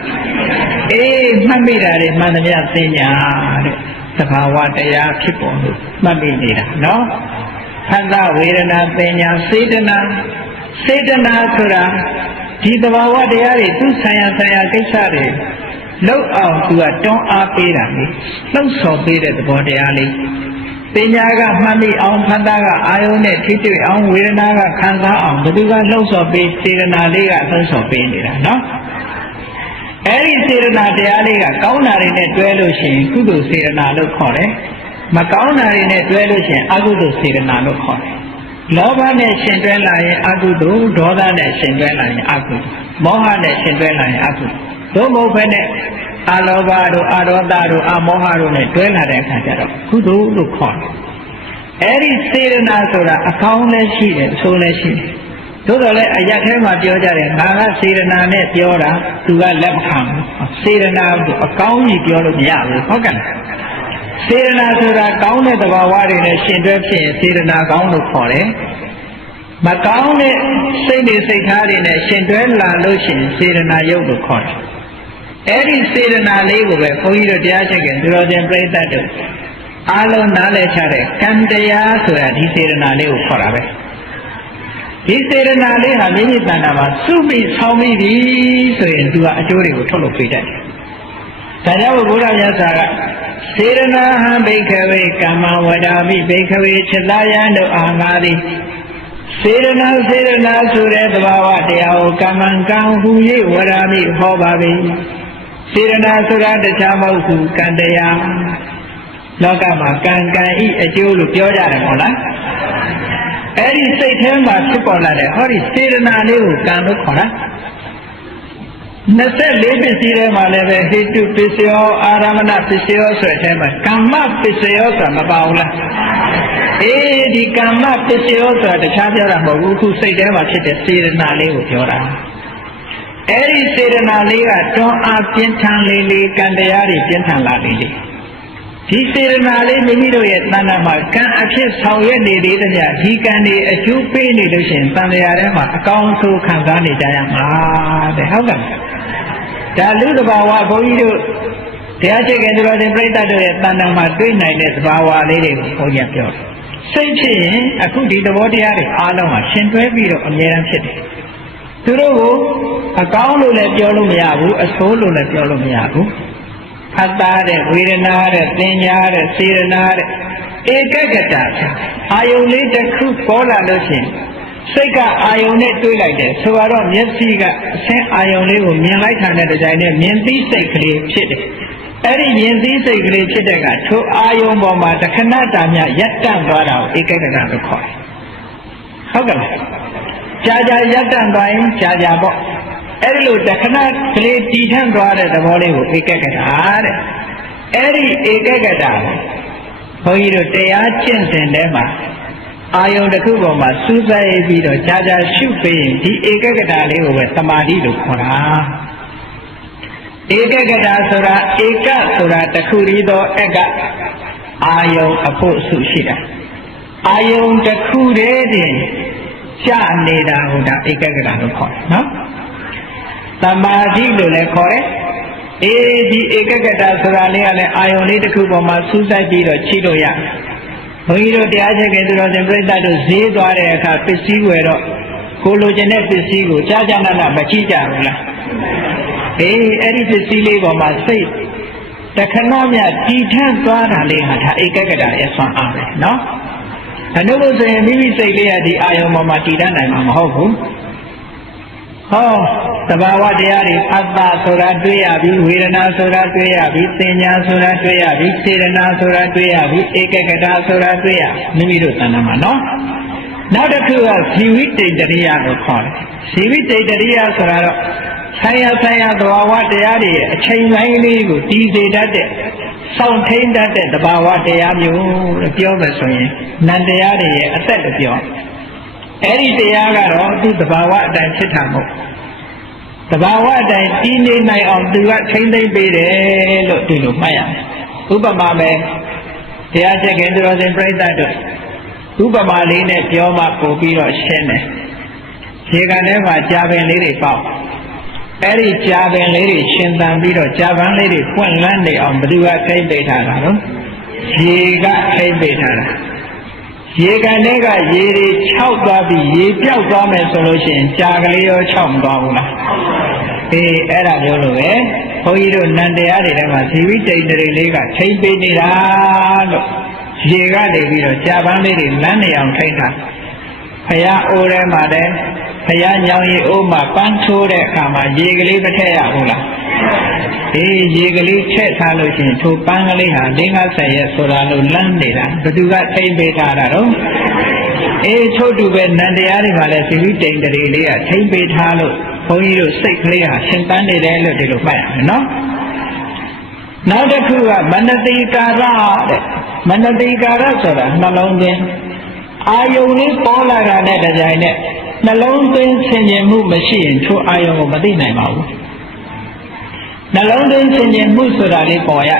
အေးမှတ်မိတာတွေမှန်သမျှသိညာတဲ့သဘာဝတရားဖြစ်ပေါ်လို့မှတ်မိနေတာနော်ခန္ဓာဝေဒနာပညာစေတနာဆိုတာဒီသဘာဝတရားတွေသူဆိုင်ရာကိစ္စတွေလောက်အောင်သူကတွန်းအားပေးတာလေလှုပ်ဆော်ပေးတဲ့သဘောတရားလေးပညာကမှတ်မိအောင်ခန္ဓာကအာယုန်နဲ့ထိတွေ့အောင်ဝေဒနာကခံစားအောင်ဘယ်သူကလှုပ်ဆော်ပေးစေတနာလေးကလှုပ်ဆော်ပေးနေတာနော် အဲ့ဒီစေရနာတရားလေးကကောင်းတာတွေနဲ့တွဲလို့ရှိရင်ကုသိုလ်စေရနာလို့ခေါ်တယ်မကောင်းတာတွေနဲ့တွဲလို့ရှိရင်အကုသိုလ်စေရနာလို့ခေါ်တယ်လောဘနဲ့ရှင်တွဲလာရင်အကုသိုလ်ဒေါသနဲ့ရှင်တွဲလာရင်အကုသိုလ်မောဟနဲ့ရှင်တွဲလာရင်အကုသိုလ်သို့မဟုတ်ဘဲနဲ့အလောဘတို့အဒေါသတို့အမောဟတို့နဲ့တွဲလာတဲ့အခါကျတော့ကုသိုလ်လို့ခေါ်တယ်အဲ့ဒီစေရနာဆိုတာအကောင်းလည်းရှိတယ်အဆိုးလည်းရှိတယ်သို့တော်လည်းအရက်ထဲမှာပြောကြတယ်ငါကစေရနာနဲ့ပြောတာသူကလက်မခံဘူးစေရနာကိုအကောင်းကြီးပြောလို့မရဘူးဟုတ်ကဲ့စေရနာဆိုတာကောင်းတဲ့သဘာဝတွေနဲ့ရှင်တွဲဖြစ်ရင်စေရနာကောင်းလို့ခေါ်တယ်မကောင်းတဲ့စိတ်တွေစိတ်ထားတွေနဲ့ရှင်တွဲလာလို့ရှိရင်စေရနာယုတ်လို့ခေါ်တယ်အဲ့ဒီစေရနာလေးကိုပဲဘုန်းကြီးတို့တရားချက်ကသူတော်စင်ပြိဿတ်တို့အားလုံးနားလည်ချတဲ့ကံတရားဆိုတာဒီစေရနာလေးကိုခေါ်တာပဲဒီစေရနာလေးဟာမိမိတဏ္ဍာမှာစုမိဆောင်းမိပြီဆိုရင်သူကအကျိုးတွေကိုထုတ်လုပ်ပေးတတ်တယ်။ဒါကြောင့်ဘုရားမြတ်စွာကစေရနာဟံဘိက္ခဝေကမ္မဝဒာမိဘိက္ခဝေจิตယံတို့အာငါသည်စေရနာဆိုတဲ့သဘာဝတရားကိုကမ္မံကံဟူ၍ဝဒာမိဟောပါပြီ။စေရနာဆိုတာတခြားမဟုတ်ဘူးကံတရားလောကမှာကံဤအကျိုးလို့ပြောကြတယ်ဟုတ်လားအဲ့ဒီစိတ်ထဲမှာဖြစ်ပေါ်လာတဲ့ဟောဒီစေရနာလေးကိုကံလို့ခေါ်တာ24ပစ္စည်းထဲမှာလည်းပဲဟိတုပစ္စယောအာရမဏပစ္စယောဆိုတဲ့အထဲမှာကမ္မပစ္စယောဆိုတာမပါဘူးလားအေးဒီကမ္မပစ္စယောဆိုတာတခြားပြောတာမဟုတ်ဘူးအခုစိတ်ထဲမှာဖြစ်တဲ့စေရနာလေးကိုပြောတာအဲ့ဒီစေရနာလေးကတွန်းအားပြင်းထန်လေးကံတရားတွေပြင်းထန်လာလေဒီစေရနာလေးမိမိတို့ရဲ့တဏ္ဍာမှာကံအဖြစ်ဆောင်ရွက်နေသေးတဲ့ညဒီကံတွေအကျိုးပေးနေလို့ရှိရင်တန်လျာထဲမှာအကောင်းဆုံးခံစားနေကြရမှာတဲ့ဟုတ်ကဲ့ဒါလူတဘာဝဘုန်းကြီးတို့တရားချက်ကသူတော်စင်ပြိဿတ်တို့ရဲ့တဏ္ဍာမှာတွေ့နိုင်တဲ့သဘာဝလေးတွေကိုဘုန်းကြီးပြောတယ်စိတ်ဖြစ်ရင်အခုဒီသဘောတရားတွေအားလုံးဟာရှင်တွဲပြီးတော့အမြဲတမ်းဖြစ်တယ်သူတို့ကိုအကောင်းလို့လည်းပြောလို့မရဘူးအဆိုးလို့လည်းပြောလို့မရဘူးအတ္တတဲ့ဝေဒနာတဲ့သင်ညာတဲ့စေရနာတဲ့ဧကဂတအာယုန်လေးတစ်ခုပေါ်လာလို့ရှိရင်စိတ်ကအာယုန်နဲ့တွေးလိုက်တယ်ဆိုတော့မျက်စိကအဆင်းအာယုန်လေးကိုမြင်လိုက်တာနဲ့တကြိုင်နဲ့မြင်သိစိတ်ကလေးဖြစ်တယ်အဲ့ဒီမြင်သိစိတ်ကလေးဖြစ်တဲ့ကထိုအာယုန်ပေါ်မှာတခဏတာမြရပ်တန့်သွားတာကိုဧကဂတလို့ခေါ်တယ်ဟုတ်ကဲ့ကြာကြာရပ်တန့်သွားရင်ကြာပေါ့အဲ့ဒီလိုတခဏကလေးတည်ထန့်သွားတဲ့သဘောလေးကိုဧကဂတတဲ့အဲ့ဒီဧကဂတဘုန်းကြီးတို့တရားကျင့်စဉ်ထဲမှာအာယုန်တစ်ခုပေါ်မှာစူးစိုက်ပြီးတော့ကြာကြာရှုပေးရင်ဒီဧကဂတလေးကိုပဲသမာဓိလို့ခေါ်တာဧကဂတဆိုတာဧကဆိုတာတစ်ခုတည်းသောအကအာယုန်အဖို့စုရှိတာအာယုန်တစ်ခုတည်းတင်ကြာနေတာဟိုဒါဧကဂတလို့ခေါ်တယ်နော်သမာဓိလို့လည်းခေါ်တယ်အေးဒီဧကဂတဆိုတာလေးကလည်းအာယုန်လေးတစ်ခုပေါ်မှာစူးစိုက်ပြီးတော့ချိလို့ရဘုန်းကြီးတို့တရားချက်ကသူတော်စင်ပြိဿတ်တို့ဈေးသွားတဲ့အခါပစ္စည်းဝယ်တော့ကိုလိုချင်တဲ့ပစ္စည်းကိုကြာကြာနာနာမကြည့်ကြဘူးလားအေးအဲ့ဒီပစ္စည်းလေးပေါ်မှာစိတ်တခဏမြတည်ထန့်သွားတာလေးဟာဒါဧကဂတရဲ့ဆွမ်းအားပဲနော်အနုဘုဆိုရင်မိမိစိတ်လေးကဒီအာယုန်ပေါ်မှာတည်တတ်နိုင်မှာမဟုတ်ဘူးဟောသဘာဝတရားတွေအတ္တဆိုတာတွေ့ရပြီဝေဒနာဆိုတာတွေ့ရပြီသင်ညာဆိုတာတွေ့ရပြီစေရနာဆိုတာတွေ့ရပြီဧကဂတဆိုတာတွေ့ရမိမိတို့တဏ္ဍာမှာနော်နောက်တစ်ခုကဇီဝိတ္တရိယလို့ခေါ်တယ်ဇီဝိတ္တရိယဆိုတာတော့ဆိုင်ရာသဘာဝတရားတွေရဲ့အချိန်ပိုင်းလေးကိုတည်စေတတ်တဲ့စောင့်ထိန်တတ်တဲ့သဘာဝတရားမျိုးလို့ပြောမယ်ဆိုရင်နန္တရားတွေရဲ့အသက်လို့ပြောအဲ့ဒီတရားကတော့သူ့သဘာဝအတိုင်းဖြစ်တာမဟုတ်သဘာဝအတိုင်းတည်နေနိုင်အောင်သူကထိမ့်သိမ့်ပေးတယ်လို့ဒီလိုမှတ်ရတယ်ဥပမာပဲတရားချက်ကသူတော်စင်ပြိဿတ်တို့ဥပမာလေးနဲ့ပြောမှပို့ပြီးတော့ရှင်းတယ်ခြေကန်ထဲမှာကြာပင်လေးတွေပေါက်အဲ့ဒီကြာပင်လေးတွေရှင်သန်ပြီးတော့ကြာပန်းလေးတွေပွင့်လန်းနေအောင်ဘယ်သူကထိမ့်ပေးထားတာနော်ခြေကထိမ့်ပေးထားတာရေကန်ထဲကရေတွေခြောက်သွားပြီးရေပြောက်သွားမယ်ဆိုလို့ရှိရင်ကြာကလေးရောခြောက်မသွားဘူးလားအေးအဲ့ဒါမျိုးလိုပဲဘုန်းကြီးတို့နန္တရားတွေထဲမှာဇီဝိတ္တရိလေးကထိမ့်ပေးနေတာလို့ရေကနေပြီးတော့ကြာပန်းလေးတွေလမ်းနေအောင်ထိမ့်တာဖရာအိုးထဲမှာလည်းဖရာညောင်ရီအိုးမှာပန်းထိုးတဲ့အခါမှာရေကလေးမထည့်ရဘူးလား ရေကလေးထည့်ထားလို့ရှိရင်ထိုပန်းကလေးဟာ50ရက်ဆိုတာလို့လမ်းနေတာဘယ်သူကထိမ့်ပေးထားတာတော့ထို့တူပဲနန္တရားတွေမှာလည်းသီဝိတိန်တရေလေးကထိမ့်ပေးထားလို့ဘုန်းကြီးတို့စိတ်ကလေးဟာရှင်ပန်းနေတယ်လို့ဒီလိုမှတ်ရမယ်နော်နောက်တစ်ခုကမနတိကာရတဲ့မနတိကာရဆိုတာနှလုံးသွင်းအာယုန်လေးပေါ်လာတာနဲ့တကြိုင်နဲ့နှလုံးသွင်းဆင်ခြင်မှုမရှိရင်ထိုအာယုန်ကိုမသိနိုင်ပါဘူးနှလုံးသွင်းဆင်ခြင်မှုဆိုတာလေးပေါ်ရ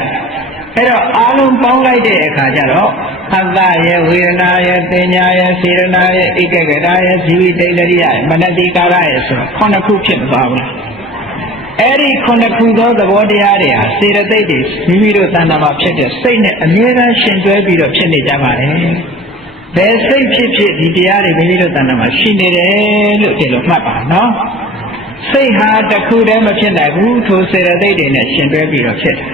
အဲ့တော့အာလုံးပေါင်းလိုက်တဲ့အခါကျတော့အတ္တရဲ့ဝေဒနာရဲ့ပညာရဲ့စေရနာရဲ့ဧကဂရရဲ့ဇီဝိတ္တရိယရဲ့မနတိကာရရဲ့ဆိုတော့9ခုဖြစ်သွားဘူးလားအဲ့ဒီ9ခုသောသဘောတရားတွေဟာစေတသိက်တွေမိမိတို့တဏ္ဍာမှာဖြစ်တဲ့စိတ်နဲ့အမြဲတမ်းရှင်တွဲပြီးတော့ဖြစ်နေကြပါတယ်ဘယ်စိတ်ဖြစ်ဖြစ်ဒီတရားတွေမိမိတို့တဏ္ဍာမှာရှိနေတယ်လို့ဒီလိုမှတ်ပါနော်စိတ်ဟာတစ်ခုတည်းမဖြစ်နိုင်ဘူးထိုစေတသိက်တွေနဲ့ရှင်တွဲပြီးတော့ဖြစ်တယ်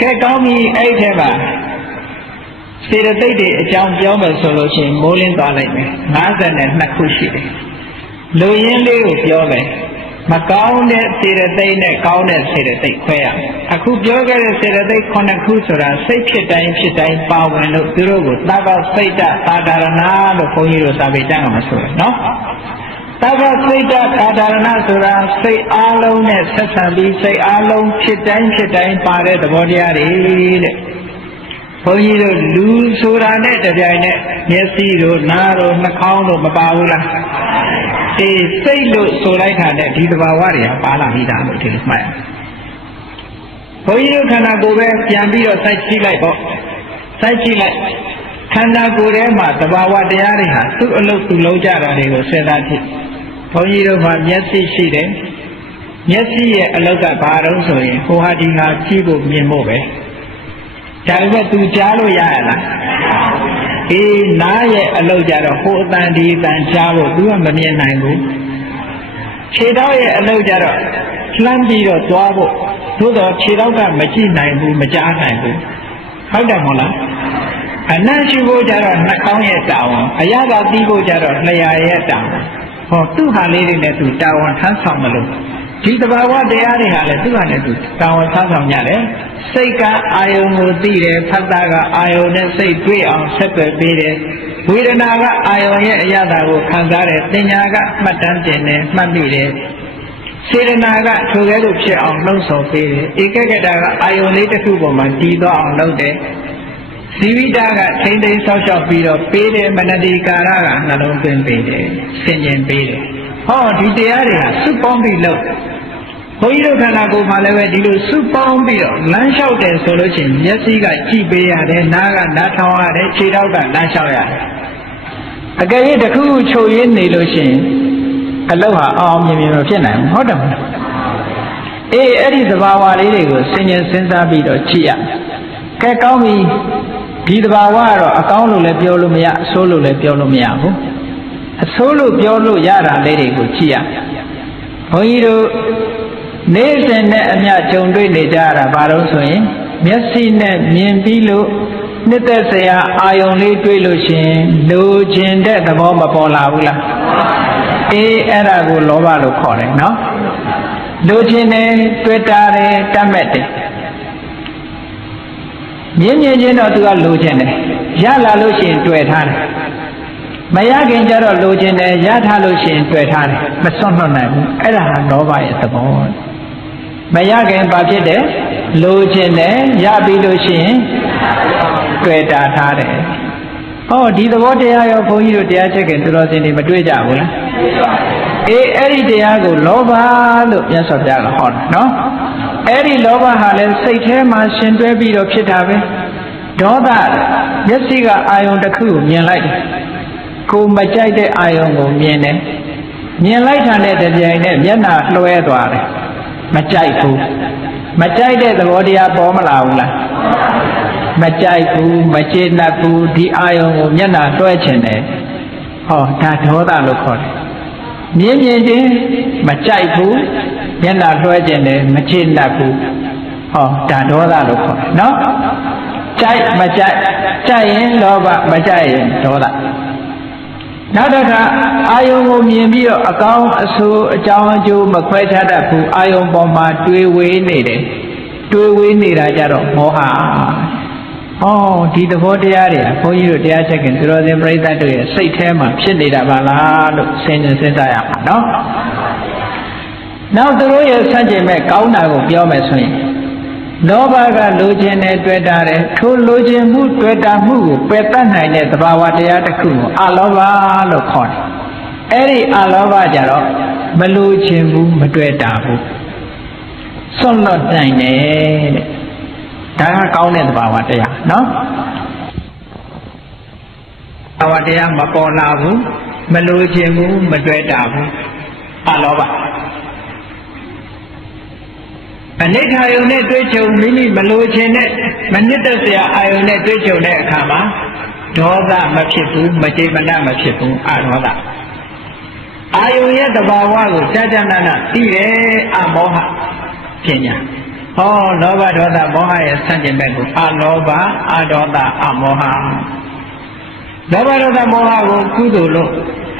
ကဲကောင်းပြီအဲ့ဒီထဲမှာစေတသိက်တွေအကြောင်းပြောမယ်ဆိုလို့ရှိရင်မိုးလင်းသွားလိုက်မယ်52ခုရှိတယ်လူရင်းလေးကိုပြောမယ်မကောင်းတဲ့စေတသိက်နဲ့ကောင်းတဲ့စေတသိက်ခွဲရအခုပြောခဲ့တဲ့စေတသိက်9ခုဆိုတာစိတ်ဖြစ်တိုင်းဖြစ်တိုင်းပါဝင်လို့သူတို့ကိုသဗ္ဗစိတ်တသာဒရဏလို့ဘုန်းကြီးတို့စာပေကျမ်းမှာဆိုရနော်သဗ္ဗစိတ်တသာဒရဏဆိုတာစိတ်အားလုံးနဲ့ဆက်ဆံပြီးစိတ်အားလုံးဖြစ်တိုင်းဖြစ်တိုင်းပါတဲ့သဘောတရားတွေတဲ့ဘုန်းကြီးတို့လူဆိုတာနဲ့တပြိုင်နက်မျက်စိတို့နားတို့နှာခေါင်းတို့မပါဘူးလားစိတ်လို့ဆိုလိုက်တာနဲ့ဒီသဘာဝတွေကပါလာပြီးသားလို့ဒီလိုမှတ်ရဘုန်းကြီးတို့ခန္ဓာကိုယ်ပဲပြန်ပြီးတော့စိုက်ကြည့်လိုက်ပေါ့စိုက်ကြည့်လိုက်ခန္ဓာကိုယ်ထဲမှာသဘာဝတရားတွေဟာသူ့အလုပ်သူလုပ်ကြတာတွေကိုစဉ်းစားကြည့်ဘုန်းကြီးတို့မှာမျက်စိရှိတယ်မျက်စိရဲ့အလုပ်ကဘာတော့ဆိုရင်ဟိုဟာဒီဟာကြည့်ဖို့မြင်ဖို့ပဲဒါပေမဲ့သူကြားလို့ရရလားနားရဲ့အလုပ်ကြတော့ဟိုအတန်ဒီအတန်ကြားဖို့သူကမမြင်နိုင်ဘူးခြေထောက်ရဲ့အလုပ်ကြတော့လှမ်းပြီးတော့သွားဖို့သို့တော့ခြေထောက်ကမကြည့်နိုင်ဘူးမကြားနိုင်ဘူးဟုတ်တယ်မဟုတ်လားအနံ့ရှိဖို့ကြတော့နှာခေါင်းရဲ့တာဝန်အရသာသိဖို့ကြတော့လျှာရဲ့တာဝန်ဟောသူ့ဟာလေးတွေနဲ့သူတာဝန်ထမ်းဆောင်မလို့ဒီသဘာဝတရားတွေဟာလည်းသူ့ဟာနဲ့သူတာဝန်ထမ်းဆောင်ကြတယ်စိတ်ကအာယုံကိုသိတယ်ဖတ်တာကအာယုံနဲ့စိတ်တွေ့အောင်ဆက်သွယ်ပေးတယ်ဝေဒနာကအာယုံရဲ့အရသာကိုခံစားတယ်ပညာကမှတ်တမ်းတင်တယ်မှတ်မိတယ်စေတနာကထိုကဲ့သို့ဖြစ်အောင်လှုံ့ဆော်ပေးတယ်ဧကဂတကအာယုံလေးတစ်ခုပေါ်မှာတည်သွားအောင်လုပ်တယ်ဇီဝိတကထိမ့်သိမ်းဆောက်ရှောက်ပြီးတော့ပေးတယ်မနတိကာရကနှလုံးသွင်းပေးတယ်ဆင်ခြင်ပေးတယ်ဟောဒီတရားတွေဟာစုပေါင်းပြီးလုပ်ဘုန်းကြီးတို့ခန္ဓာကိုယ်မှာလည်းပဲဒီလိုစုပေါင်းပြီးတော့လမ်းလျှောက်တယ်ဆိုလို့ချင်းမျက်စိကကြည့်ပေးရတယ်နားကနားထောင်ရတယ်ခြေထောက်ကလမ်းလျှောက်ရတယ်အကယ်၍တစ်ခုချုပ်ရင်းနေလို့ရှိရင်အလုပ်ဟာအောင်မြင်မြင်မဖြစ်နိုင်ဘူးဟုတ်တယ်မဟုတ်အဲ့ဒီသဘာဝလေးတွေကိုစဉ်းကျင်စဉ်းစားပြီးတော့ကြည့်ရကဲကောင်းပြီဒီသဘာဝကတော့အကောင်းလို့လည်းပြောလို့မရအဆိုးလို့လည်းပြောလို့မရဘူးအဆိုးလို့ပြောလို့ရတာလေးတွေကိုကြည့်ရဘုန်းကြီးတို့နေ့စဉ်နဲ့အမျှကြုံတွေ့နေကြရတာဘာလို့ဆိုရင်မျက်စိနဲ့မြင်ပြီးလို့နှစ်သက်စရာအာယုံလေးတွေ့လို့ရှိရင်လိုချင်တဲ့သဘောမပေါ်လာဘူးလားအဲ့ဒါကိုလောဘလို့ခေါ်တယ်နော်လိုချင်တယ်တွေ့တာတယ်တတ်မဲ့တယ်မြင်ချင်းတော့သူကလိုချင်တယ်ရလာလို့ရှိရင်တွေ့ထားတယ်မရခင်ကျတော့လိုချင်တယ်ရထားလို့ရှိရင်တွေ့ထားတယ်မစွန့်လွတ်နိုင်ဘူးအဲ့ဒါဟာလောဘရဲ့သဘောမရခင်ဘာဖြစ်တယ်လိုချင်တယ်ရပြီးလို့ရှိရင်တွေ့တာထားတယ်ဟောဒီသဘောတရားရောဘုန်းကြီးတို့တရားချက်ခင်သူတော်စင်တွေမတွေ့ကြဘူးလားအဲ့ဒီတရားကိုလောဘလို့မြတ်စွာဘုရားကဟောတာနော်အဲ့ဒီလောဘဟာလည်းစိတ်ထဲမှာရှင်တွဲပြီးတော့ဖြစ်တာပဲဒေါသမျက်စိကအာယုံတစ်ခုကိုမြင်လိုက်တယ်ကိုမကြိုက်တဲ့အာယုံကိုမြင်တယ်မြင်လိုက်တာနဲ့တပြိုင်နက်မျက်နှာလွှဲသွားတယ်မကြိုက်ဘူးမကြိုက်တဲ့သဘောတရားပေါ်မလာဘူးလားမကြိုက်ဘူးမကျေနပ်ဘူးဒီအာယုံကိုမျက်နှာလွှဲချင်တယ်ဟောဒါဒေါသလို့ခေါ်တယ်မြင်ချင်းမကြိုက်ဘူးမျက်နှာလွှဲခြင်းတယ်မချစ်တတ်ဘူးဟောဒါဒေါသလို့ခေါ်တယ်နော်ကြိုက်မကြိုက်ကြိုက်ရင်လောဘမကြိုက်ရင်ဒေါသ နောက်တစ်ခါအာယုံကိုမြင်ပြီးတော့အကောင်းအဆိုးအကြောင်းအကျိုးမခွဲခြားတတ်ဘူးအာယုံပေါ်မှာတွေးဝေးနေတယ်တွေးဝေးနေတာကြတော့မောဟဒီသဘောတရားတွေဘုန်းကြီးတို့တရားချက်ခင်သူတော်စင်ပြိဿတ်တို့ရဲ့စိတ်ထဲမှာဖြစ်နေတာပါလားလို့စဉ်းစားရမှာနော်နောက်သူတို့ရဲ့ဆန့်ကျင်မဲ့ကောင်းတာကိုပြောမယ်ဆိုရင်လောဘကလိုချင်တဲ့တွေ့တာတယ်ထိုလိုချင်မှုတွေ့တာမှုကိုပယ်တတ်နိုင်တဲ့သဘာဝတရားတစ်ခုကိုအလောဘလို့ခေါ်တယ်အဲ့ဒီအလောဘကြတော့မလိုချင်ဘူးမတွေ့တာဘူးစွန့်လွတ်နိုင်တယ်တဲ့ဒါကကောင်းတဲ့သဘာဝတရားနော်သဘာဝတရားမပေါ်လာဘူးမလိုချင်ဘူးမတွေ့တာဘူးအလောဘအနိဋ္ဌာယုံနဲ့တွေ့ကြုံမိမိမလိုချင်တဲ့မနစ်သက်စရာအာယုံနဲ့တွေ့ကြုံတဲ့အခါမှာဒေါသမဖြစ်ဘူးမကျေမနပ်မဖြစ်ဘူးအဒေါသအာယုံရဲ့သဘာဝကိုကြာကြာနာနာသိတယ်အမောဟပညာလောဘဒေါသမောဟရဲ့ဆန့်ကျင်ဘက်ကိုအလောဘအဒေါသအမောဟလောဘဒေါသမောဟကိုကုသိုလ်လို့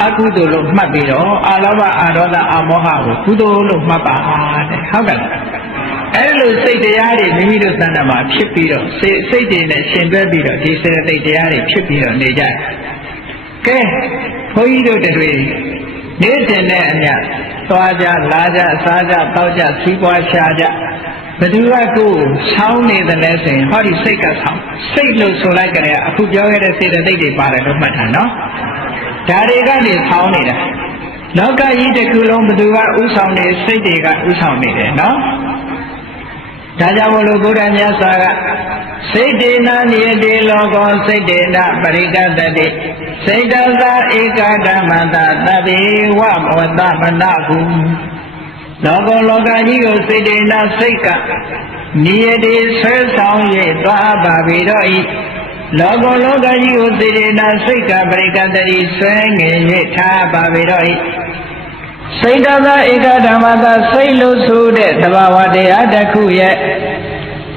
အကုသိုလ်လို့မှတ်ပြီးတော့အလောဘအဒေါသအမောဟကိုကုသိုလ်လို့မှတ်ပါတဲ့ဟုတ်ကဲ့အဲ့လိုစိတ်တရားတွေမိမိတို့သဏ္ဍာန်မှာဖြစ်ပြီးတော့စိတ်တွေနဲ့ရှင်တွဲပြီးတော့ဒီစေတသိက်တရားတွေဖြစ်ပြီးတော့နေကြကဲဘုန်းကြီးတို့တွေနေ့စဉ်နဲ့အမျှသွားကြလာကြစားကြတောက်ကြစီးပွားရှာကြဘယ်သူကကိုယ်ဆောင်းနေတယ်လဲဆိုရင်ဟောဒီစိတ်ကဆောင်းစိတ်လို့ဆိုလိုက်ကြတယ်အခုပြောခဲ့တဲ့စေတသိက်တွေပါတယ်လို့မှတ်ထားနော်ဒါတွေကနေဆောင်းနေတာလောကကြီးတစ်ခုလုံးဘယ်သူကဥဆောင်နေစိတ်တွေကဥဆောင်နေတယ်နော်ဒါကြောင့်မို့လို့ဘုရားမြတ်စွာကစိတ်တေနနိယတိလောကောစိတ်တေနပရိကတတိစိတ်တသာဧကဓမ္မတသဗ္ဗေဝမောတမနဟုလောကလောကကြီးကိုစိတ်တေနစိတ်ကနိယတိဆွဲဆောင်၍သွားပါပြီတော့ဤလောကလောကကြီးကိုစိတ်တေနစိတ်ကပရိကတတိဆွဲငင်၍ထားပါပြီတော့ဤစိတ်တသာဧကဓမ္မသာစိတ်လို့ဆိုတဲ့သဘာဝတရားတစ်ခုရဲ့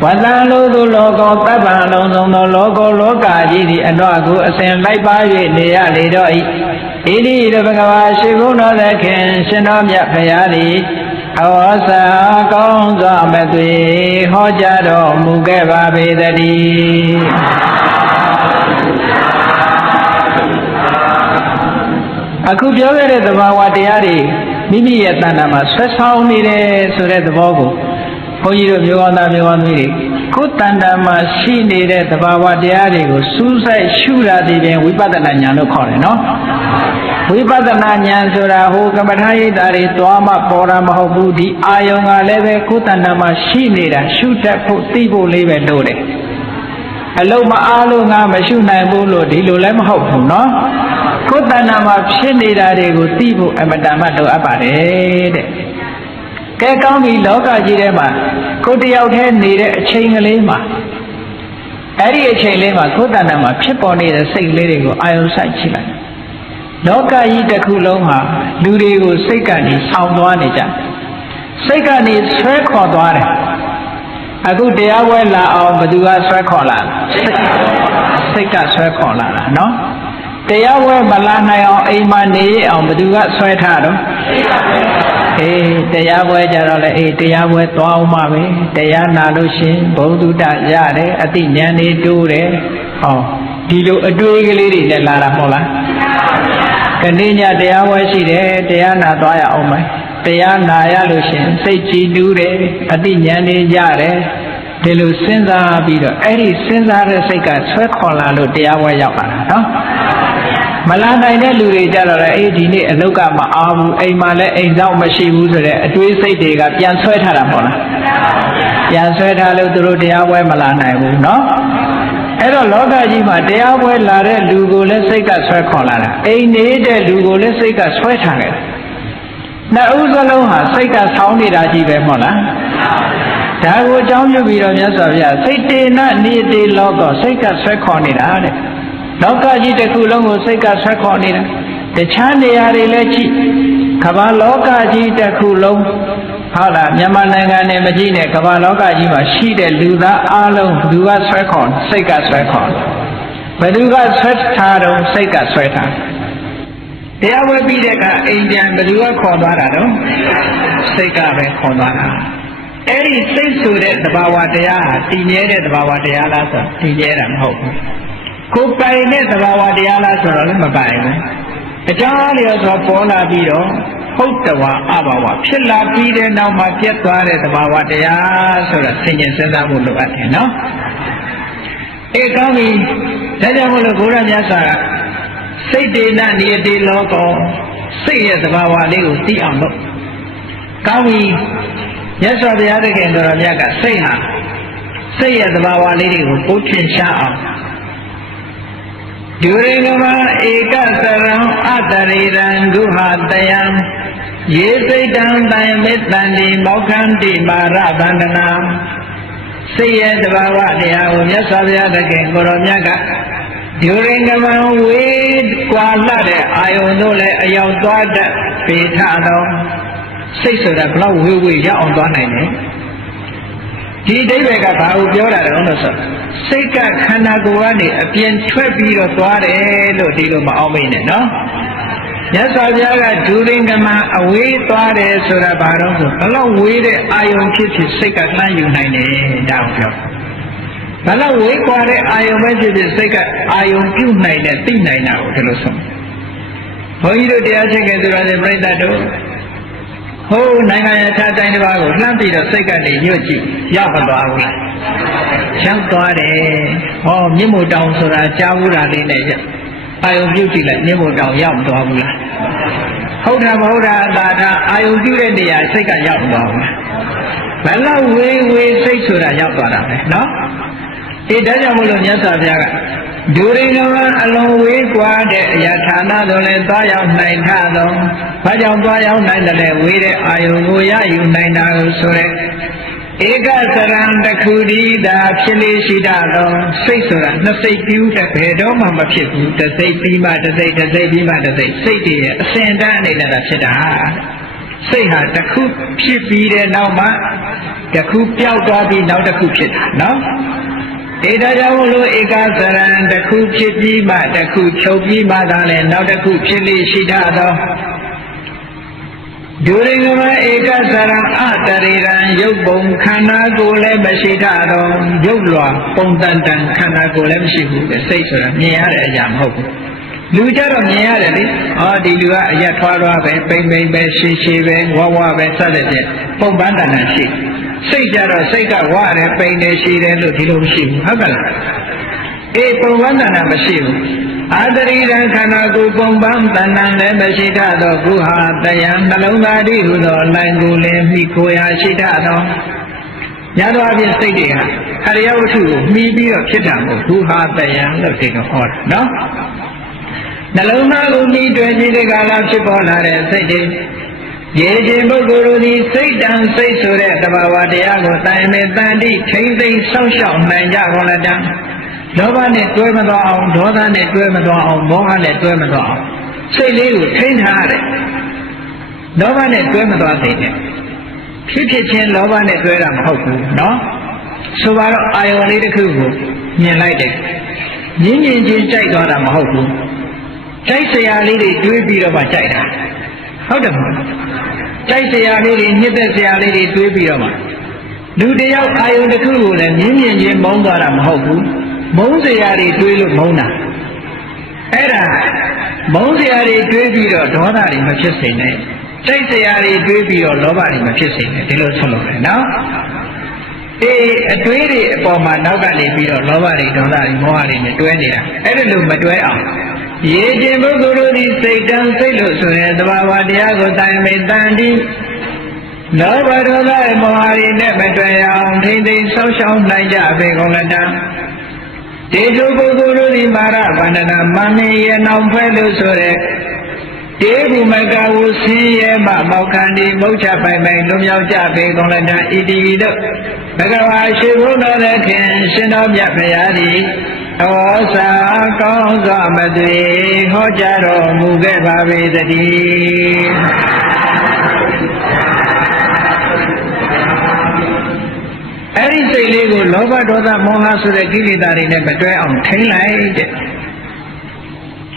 ဝတ္တံလို့သူလောကောတပ္ပံလုံးစုံသောလောကလောကကြီးသည်အတော့ကိုအစဉ်လိုက်ပါ၍နေရလေတော့ဤဣတိရဘဂဝါရှိဘုန်းတော်သခင်ရှင်တော်မြတ်ဖရာသည်အဝါစာကောင်းစွာမသွေဟောကြားတော်မူခဲ့ပါပေသတည်းအခုပြောခဲ့တဲ့သဘာဝတရားတွေမိမိရဲ့တဏ္ဍာမှာဆွဲဆောင်နေတယ်ဆိုတဲ့သဘောကိုဘုန်းကြီးတို့မျိုးကောင်းသားမျိုးကောင်းသမီးတွေကိုယ်တဏ္ဍာမှာရှိနေတဲ့သဘာဝတရားတွေကိုစူးစိုက်ရှုတာဒီပြင်ဝိပဿနာဉာဏ်လို့ခေါ်တယ်နော်ဝိပဿနာဉာဏ်ဆိုတာဟိုကမ္မထာရိပ်တာတွေသွားမှပေါ်တာမဟုတ်ဘူးဒီအာယုံကလည်းပဲကိုယ်တဏ္ဍာမှာရှိနေတာရှုတတ်ဖို့သိဖို့လေးပဲလို့တယ်အလုံးမအားလို့ငါမရှုနိုင်ဘူးလို့ဒီလိုလည်းမဟုတ်ဘူးနော်ကိုယ်တဏ္ဍာမှာဖြစ်နေတာတွေကိုသိဖို့အမတ္တမလိုအပ်ပါတယ်တဲ့ကဲကောင်းပြီလောကကြီးထဲမှာကိုယ်တယောက်တည်းနေတဲ့အချိန်ကလေးမှာအဲ့ဒီအချိန်လေးမှာကိုယ်တဏ္ဍာမှာဖြစ်ပေါ်နေတဲ့စိတ်လေးတွေကိုအာယုံစိုက်ကြည့်လိုက်လောကကြီးတစ်ခုလုံးဟာလူတွေကိုစိတ်ကနေဆောင်းသွားနေကြစိတ်ကနေဆွဲခေါ်သွားတယ်အခုတရားဝဲလာအောင်ဘယ်သူကဆွဲခေါ်လာစိတ်ကဆွဲခေါ်လာတာနော်တရားဝဲမလာနိုင်အောင်အိမ်မှာနေအောင်ဘယ်သူကဆွဲထားတော့တရားပွဲကြတော့လေတရားပွဲသွားအောင်ပါပဲတရားနာလို့ရှင်ဘုဒ္ဓတရတယ်အတိဉာဏ်တွေတိုးတယ်ဒီလိုအတွေးကလေးတွေနဲ့လာတာမဟုတ်လားခဏညတရားပွဲရှိတယ်တရားနာသွားရအောင်မယ်တရားနာရလို့ရှင်စိတ်ကြည်တူးတယ်အတိဉာဏ်တွေရတယ်ဒီလိုစဉ်းစားပြီးတော့အဲ့ဒီစဉ်းစားတဲ့စိတ်ကဆွဲခေါ်လာလို့တရားပွဲရောက်လာတာနော်မလာနိုင်တဲ့လူတွေကြတော့လေဒီနေ့အလုတ်ကမအားဘူးအိမ်မှာလည်းအိမ်ဆောင်မရှိဘူးဆိုတဲ့အတွေးစိတ်တွေကပြန်ဆွဲထားတာပေါ့လားပြန်ဆွဲထားလို့သူတို့တရားပွဲမလာနိုင်ဘူးเนาะအဲ့တော့လောကကြီးမှာတရားပွဲလာတဲ့လူကိုလည်းစိတ်ကဆွဲခေါ်လာတာအိမ်နေတဲ့လူကိုလည်းစိတ်ကဆွဲထားတယ်နှစ်ဦးစလုံးဟာစိတ်ကဆောင်းနေတာကြီးပဲမဟုတ်လားဒါကိုအကြောင်းပြုပြီးတော့မြတ်စွာဘုရားစိတ်တေနနိတေလောကစိတ်ကဆွဲခေါ်နေတာတဲ့လောကကြီးတစ်ခုလုံးကိုစိတ်ကဆွဲခေါ်နေတာတခြားနေရာတွေလည်းကြည့်ကမ္ဘာလောကကြီးတစ်ခုလုံးဟုတ်လားမြန်မာနိုင်ငံနဲ့မကြည့်နဲ့ကမ္ဘာလောကကြီးမှာရှိတဲ့လူသားအလုံးဘယ်သူကဆွဲခေါ်စိတ်ကဆွဲခေါ်ဘယ်သူကဆွဲထားတော့စိတ်ကဆွဲထား တရားဝဲပြီးတဲ့အခါအိမ်ပြန်ဘယ်သူကခေါ်သွားတာတော့စိတ်ကပဲခေါ်သွားတာအဲ့ဒီစိတ်ဆိုတဲ့သဘာဝတရားဟာတည်မြဲတဲ့သဘာဝတရားလားဆိုတည်မြဲတာမဟုတ်ဘူးကိုယ်ပိုင်တဲ့သဘာဝတရားလားဆိုတော့လည်းမပိုင်ဘူးအကြောင်းလျော်စွာပေါ်လာပြီးတော့ဟုတ်တဝါအဘာဝဖြစ်လာပြီးတဲ့နောက်မှာပြတ်သွားတဲ့သဘာဝတရားဆိုတော့ဆင်ញင်စဉ်းစားဖို့လိုအပ်တယ်နော်အေးကောင်းပြီဒါကြောင့်မို့လို့ဘုရားမြတ်စွာကစိတ်တေနနိယတိလောကောစိတ်ရဲ့သဘာဝလေးကိုသိအောင်လုပ်ကောင်းပြီမြတ်စွာဘုရားသခင်တော်မြတ်ကစိတ်ဟာစိတ်ရဲ့သဘာဝလေးတွေကိုပို့ထင်ရှားအောင်ဒုရေကမဧကသရံအတရိရံဒုဟာတယံယေစိတ်တံတံမေတ္တံဒီမောက္ခန္တိမာရဗန္ဒနာစိတ်ရဲ့သဘာဝတရားကိုမြတ်စွာဘုရားသခင်ကိုရောမြတ်ကဒုရေကမဝေကွာလှတဲ့အာယုန်တို့လည်းအရောက်သွားတတ်ပေထသောစိတ်ဆိုတာဘလောက်ဝေးဝေးရောက်အောင်သွားနိုင်တယ်ဒီအဓိပ္ပာယ်ကဘာကိုပြောတာလဲလို့ဆိုစိတ်ကခန္ဓာကိုယ်ကနေအပြင်ထွက်ပြီးတော့သွားတယ်လို့ဒီလိုမအောင်မိနဲ့နော်မြတ်စွာဘုရားကဒုရင်ကမအဝေးသွားတယ်ဆိုတာဘာလို့ဆိုဘလောက်ဝေးတဲ့အာယုန်ဖြစ်ဖြစ်စိတ်ကလှမ်းယူနိုင်တယ်ဒါကိုပြောဘလောက်ဝေးကွာတဲ့အာယုန်ပဲဖြစ်ဖြစ်စိတ်ကအာယုန်ပြုနိုင်တဲ့သိနိုင်တာကိုဒီလိုဆိုဘုန်းကြီးတို့တရားချင်းကသူတော်စင်ပြိဿတို့ဟိုးနိုင်ငံရခြားတိုင်းတစ်ပါးကိုလှမ်းပြီးတော့စိတ်ကနေညွတ်ကြည့်ရောက်မသွားဘူးလားရောက်သွားတယ်ဟောမြင့်မို့တောင်ဆိုတာကြားဘူးတာလေးနဲ့အာယုံပြုတ်ကြည့်လိုက်မြင့်မို့တောင်ရောက်မသွားဘူးလားဟုတ်တာမဟုတ်တာသာသာအာယုံပြုတဲ့နေရာစိတ်ကရောက်မသွားဘူးလားဘယ်လောက်ဝေးဝေးစိတ်ဆိုတာရောက်သွားတာပဲနော်အေးဒါကြောင့်မို့လို့မြတ်စွာဘုရားကဒုရိနဝအလုံးဝေးကွာတဲ့အရာဌာနတို့လည်းသွားရောက်နိုင်ထသောဘာကြောင့်သွားရောက်နိုင်တယ်လဲဝေးတဲ့အာယုံကိုရယူနိုင်တာကိုဆိုရဲဧကသရံတခုဒီသာဖြစ်လေရှိတတ်သောစိတ်ဆိုတာနှစ်စိတ်ပြုတဲ့ဘယ်တော့မှမဖြစ်ဘူးတစ်စိတ်ပြီးမှတစ်စိတ်တစ်စိတ်ပြီးမှတစ်စိတ်စိတ်တည်းရဲ့အစဉ်တန်းအနေနဲ့သာဖြစ်တာစိတ်ဟာတစ်ခုဖြစ်ပြီးတဲ့နောက်မှတစ်ခုပျောက်သွားပြီးနောက်တစ်ခုဖြစ်တာနော်ဧဒါကြောင့်မလို့ဧကသရံတစ်ခုဖြစ်ပြီးမှတစ်ခုချုပ်ပြီးမှသာလဲနောက်တစ်ခုဖြစ်လေရှိတတ်သောဒုရိကမဧကသရံအတရိရံရုပ်ပုံခန္ဓာကိုယ်လည်းမရှိတတ်သောရုပ်လွာပုံတန်တန်ခန္ဓာကိုယ်လည်းမရှိဘူးစိတ်ဆိုတာမြင်ရတဲ့အရာမဟုတ်ဘူးလူကြတော့မြင်ရတယ်လေဒီလူကအရက်ထွားထွားပဲပိမ့်ပိမ့်ပဲရှည်ရှည်ပဲဝဝပဲစသဖြင့်ပုံပန်းတန်တန်ရှိစိတ်ကြတော့စိတ်ကဝရတယ်ပိန်တယ်ရှိတယ်လို့ဒီလိုမရှိဘူးဟုတ်ကလားအေးပုံပန်းတန်တန်မရှိဘူးအာတရိရံခန္ဓာကိုယ်ပုံပန်းတန်တန်လည်းမရှိတတ်သောကုဟာတယံနှလုံးသားတည်းဟူသောလိုင်ကိုလည်းမိခိုရာရှိတတ်သောညသောအပြင်စိတ်တွေဟာအရိယဝတ္ထုကိုမှီပြီးတော့ဖြစ်တာမဟုတ်ကုဟာတယံလို့ဒီလိုဟောတာနော်နှလုံးသားကိုမှီတွေ့ပြီးဒီကလာဖြစ်ပေါ်လာတဲ့စိတ်တွေရေခြင်းပုဂ္ဂိုလ်တို့သည်စိတ်တံစိတ်ဆိုတဲ့တဘာဝတရားကိုတိုင်မဲ့တန်တိထိမ့်သိမ့်ဆောက်ရှောက်နိုင်ကြကုန်လက်တံလောဘနဲ့တွဲမသွားအောင်ဒေါသနဲ့တွဲမသွားအောင်မောဟနဲ့တွဲမသွားအောင်စိတ်လေးကိုထိန်းထားရတယ်လောဘနဲ့တွဲမသွားစေနဲ့ဖြစ်ဖြစ်ချင်းလောဘနဲ့တွဲတာမဟုတ်ဘူးနော်ဆိုပါတော့အာယုန်လေးတစ်ခုကိုမြင်လိုက်တယ်မြင်ချင်းကြိုက်သွားတာမဟုတ်ဘူးကြိုက်စရာလေးတွေတွေးပြီးတော့မှကြိုက်တာဟုတ်တယ်မဟုတ်ကြိုက်စရာလေးတွေညှစ်သက်စရာလေးတွေတွေးပြီးတော့မှလူတယောက်အာယုန်တစ်ခုကိုလည်းမြင်ချင်းမုန်းသွားတာမဟုတ်ဘူးမုန်းစရာတွေတွေးလို့မုန်းတာအဲ့ဒါမုန်းစရာတွေတွေးပြီးတော့ဒေါသတွေမဖြစ်စေနဲ့စိတ်စရာတွေတွေးပြီးတော့လောဘတွေမဖြစ်စေနဲ့ဒီလိုဆက်လုပ်တယ်နော်အေးအတွေးတွေအပေါ်မှာနောက်ကနေပြီးတော့လောဘတွေဒေါသတွေမောဟတွေနဲ့တွဲနေတာအဲ့ဒါလိုမတွဲအောင်ရေခြင်းပုဂ္ဂိုလ်တို့သည်စိတ်တံစိတ်လို့ဆိုရင်သဘာဝတရားကိုတိုင်မေတန်တိလောဘဒေါသမောဟတွေနဲ့မတွဲအောင်ထိမ့်သိမ်းဆောက်ရှောက်နိုင်ကြပေကုန်လက်တံတေဇုပုဂ္ဂိုလ်တို့သည်မာရဗန္ဒနာမမေယနောင်ဖွဲ့လို့ဆိုတဲ့တေဘုမကဝဆင်းရဲမှမောက္ခန္တိမုတ်ချပိုင်ပိုင်လွန်မြောက်ကြပေကုန်လက်တံဣတိတို့ဘဂဝါရှိဘုန်းတော်လည်းခင်ရှင်တော်မြတ်ဖရာသည်ဩဇာကောင်းစွာမသွေဟောကြားတော်မူခဲ့ပါပေသတည်းအဲ့ဒီစိတ်လေးကိုလောဘဒေါသမောဟဆိုတဲ့ကိလေသာတွေနဲ့မတွဲအောင်ထိန်းလိုက်တဲ့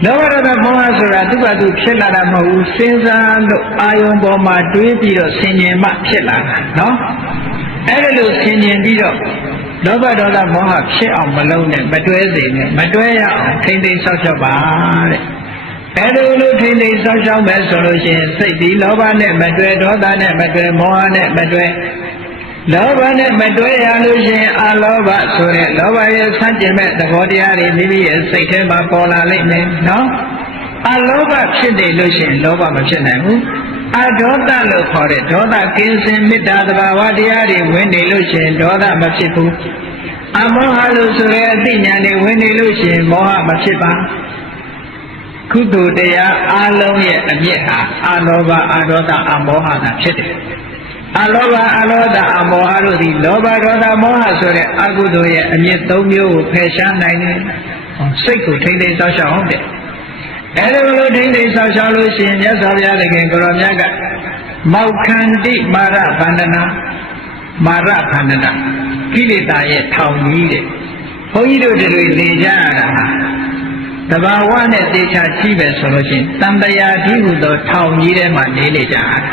လောဘဒေါသမောဟဆိုတာသူ့ဘာသူဖြစ်လာတာမဟုတ်ဘူးစဉ်းစားလို့အာယုံပေါ်မှာတွေးပြီးတော့ဆင်ញင်မှဖြစ်လာတာနော်အဲ့ဒါလို့ဆင်ញင်ပြီးတော့လောဘဒေါသမောဟဖြစ်အောင်မလုပ်နဲ့မတွဲစေနဲ့မတွဲရအောင်ထိမ့်သိမ်းဆောက်ရှောက်ပါတဲ့အဲ့ဒါလို့ထိမ့်သိမ်းဆောက်ရှောက်မယ်ဆိုလို့ရှိရင်စိတ်ဒီလောဘနဲ့မတွဲဒေါသနဲ့မတွဲမောဟနဲ့မတွဲလောဘနဲ့မတွဲရလို့ရှိရင်အလောဘဆိုတဲ့လောဘရဲ့ဆန့်ကျင်မဲ့သဘောတရားတွေမိမိရဲ့စိတ်ထဲမှာပေါ်လာလိမ့်မယ်နော်အလောဘဖြစ်နေလို့ရှိရင်လောဘမဖြစ်နိုင်ဘူးအဒေါသလို့ခေါ်တဲ့ဒေါသကင်းစင်မေတ္တာသဘာဝတရားတွေဝင်နေလို့ရှိရင်ဒေါသမဖြစ်ဘူးအမောဟလို့ဆိုတဲ့အသိဉာဏ်တွေဝင်နေလို့ရှိရင်မောဟမဖြစ်ပါကုသိုလ်တရားအလုံးရဲ့အမြစ်ဟာအလောဘအဒေါသအမောဟသာဖြစ်တယ်အလောဘအလောဒအမောဟတို့သည်လောဘဒေါသမောဟဆိုတဲ့အကုသိုလ်ရဲ့အမြစ်၃မျိုးကိုဖယ်ရှားနိုင်တယ်စိတ်ကိုထိမ့်သိမ်းဆောက်ရှောက်အောင်တဲ့အဲ့ဒါလိုထိမ့်သိမ်းဆောက်ရှောက်လို့ရှိရင်မြတ်စွာဘုရားသခင်ကိုရောမြတ်ကမောက္ခန္တိမာရဗန္ဒနာမာရဗန္ဒနာကိလေသာရဲ့ထောင်ကြီးတဲ့ဘုန်းကြီးတို့တွေနေကြရတာဟာတဘာဝနဲ့တေချာကြည့်ပဲဆိုလို့ရှိရင်တန်တရားဒီဟုသောထောင်ကြီးထဲမှာနေနေကြရတာ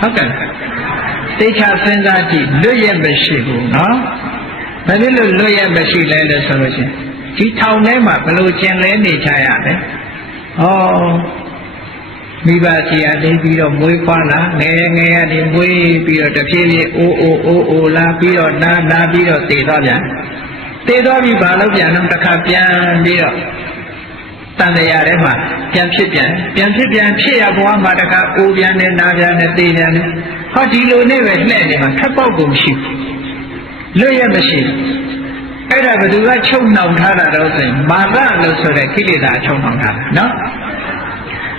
ဟုတ်ကဲ့တေချာစဉ်းစားကြည့်လွတ်ရမရှိဘူးနော်ဘာဖြစ်လို့လွတ်ရမရှိလဲလို့ဆိုလို့ရှိရင်ဒီထောင်ထဲမှာဘယ်လိုကျင်လဲနေကြရလဲဩမိဘစီအလေးပြီးတော့မွေးဖွားလာငယ်ငယ်ကနေမွေးပြီးတော့တဖြည်းဖြည်းအိုးလာပြီးတော့နာပြီးတော့တည်သွားပြန်တည်သွားပြီးဘာလို့ပြန်တော့တစ်ခါပြန်ပြီးတော့တန်တရားထဲမှာပြန်ဖြစ်ဖြစ်ရဘဝမှာတစ်ခါအိုးပြန်နေနာပြန်နေတည်ပြန်နေဟောဒီလိုနဲ့ပဲလှည့်နေမှာထပ်ပေါက်ကုန်မရှိဘူးလွတ်ရမရှိအဲ့ဒါဘယ်သူကချုပ်နှောင်ထားတာတော့ဆိုရင်မာနလို့ဆိုတဲ့ကိလေသာချုပ်နှောင်ထားတာနော်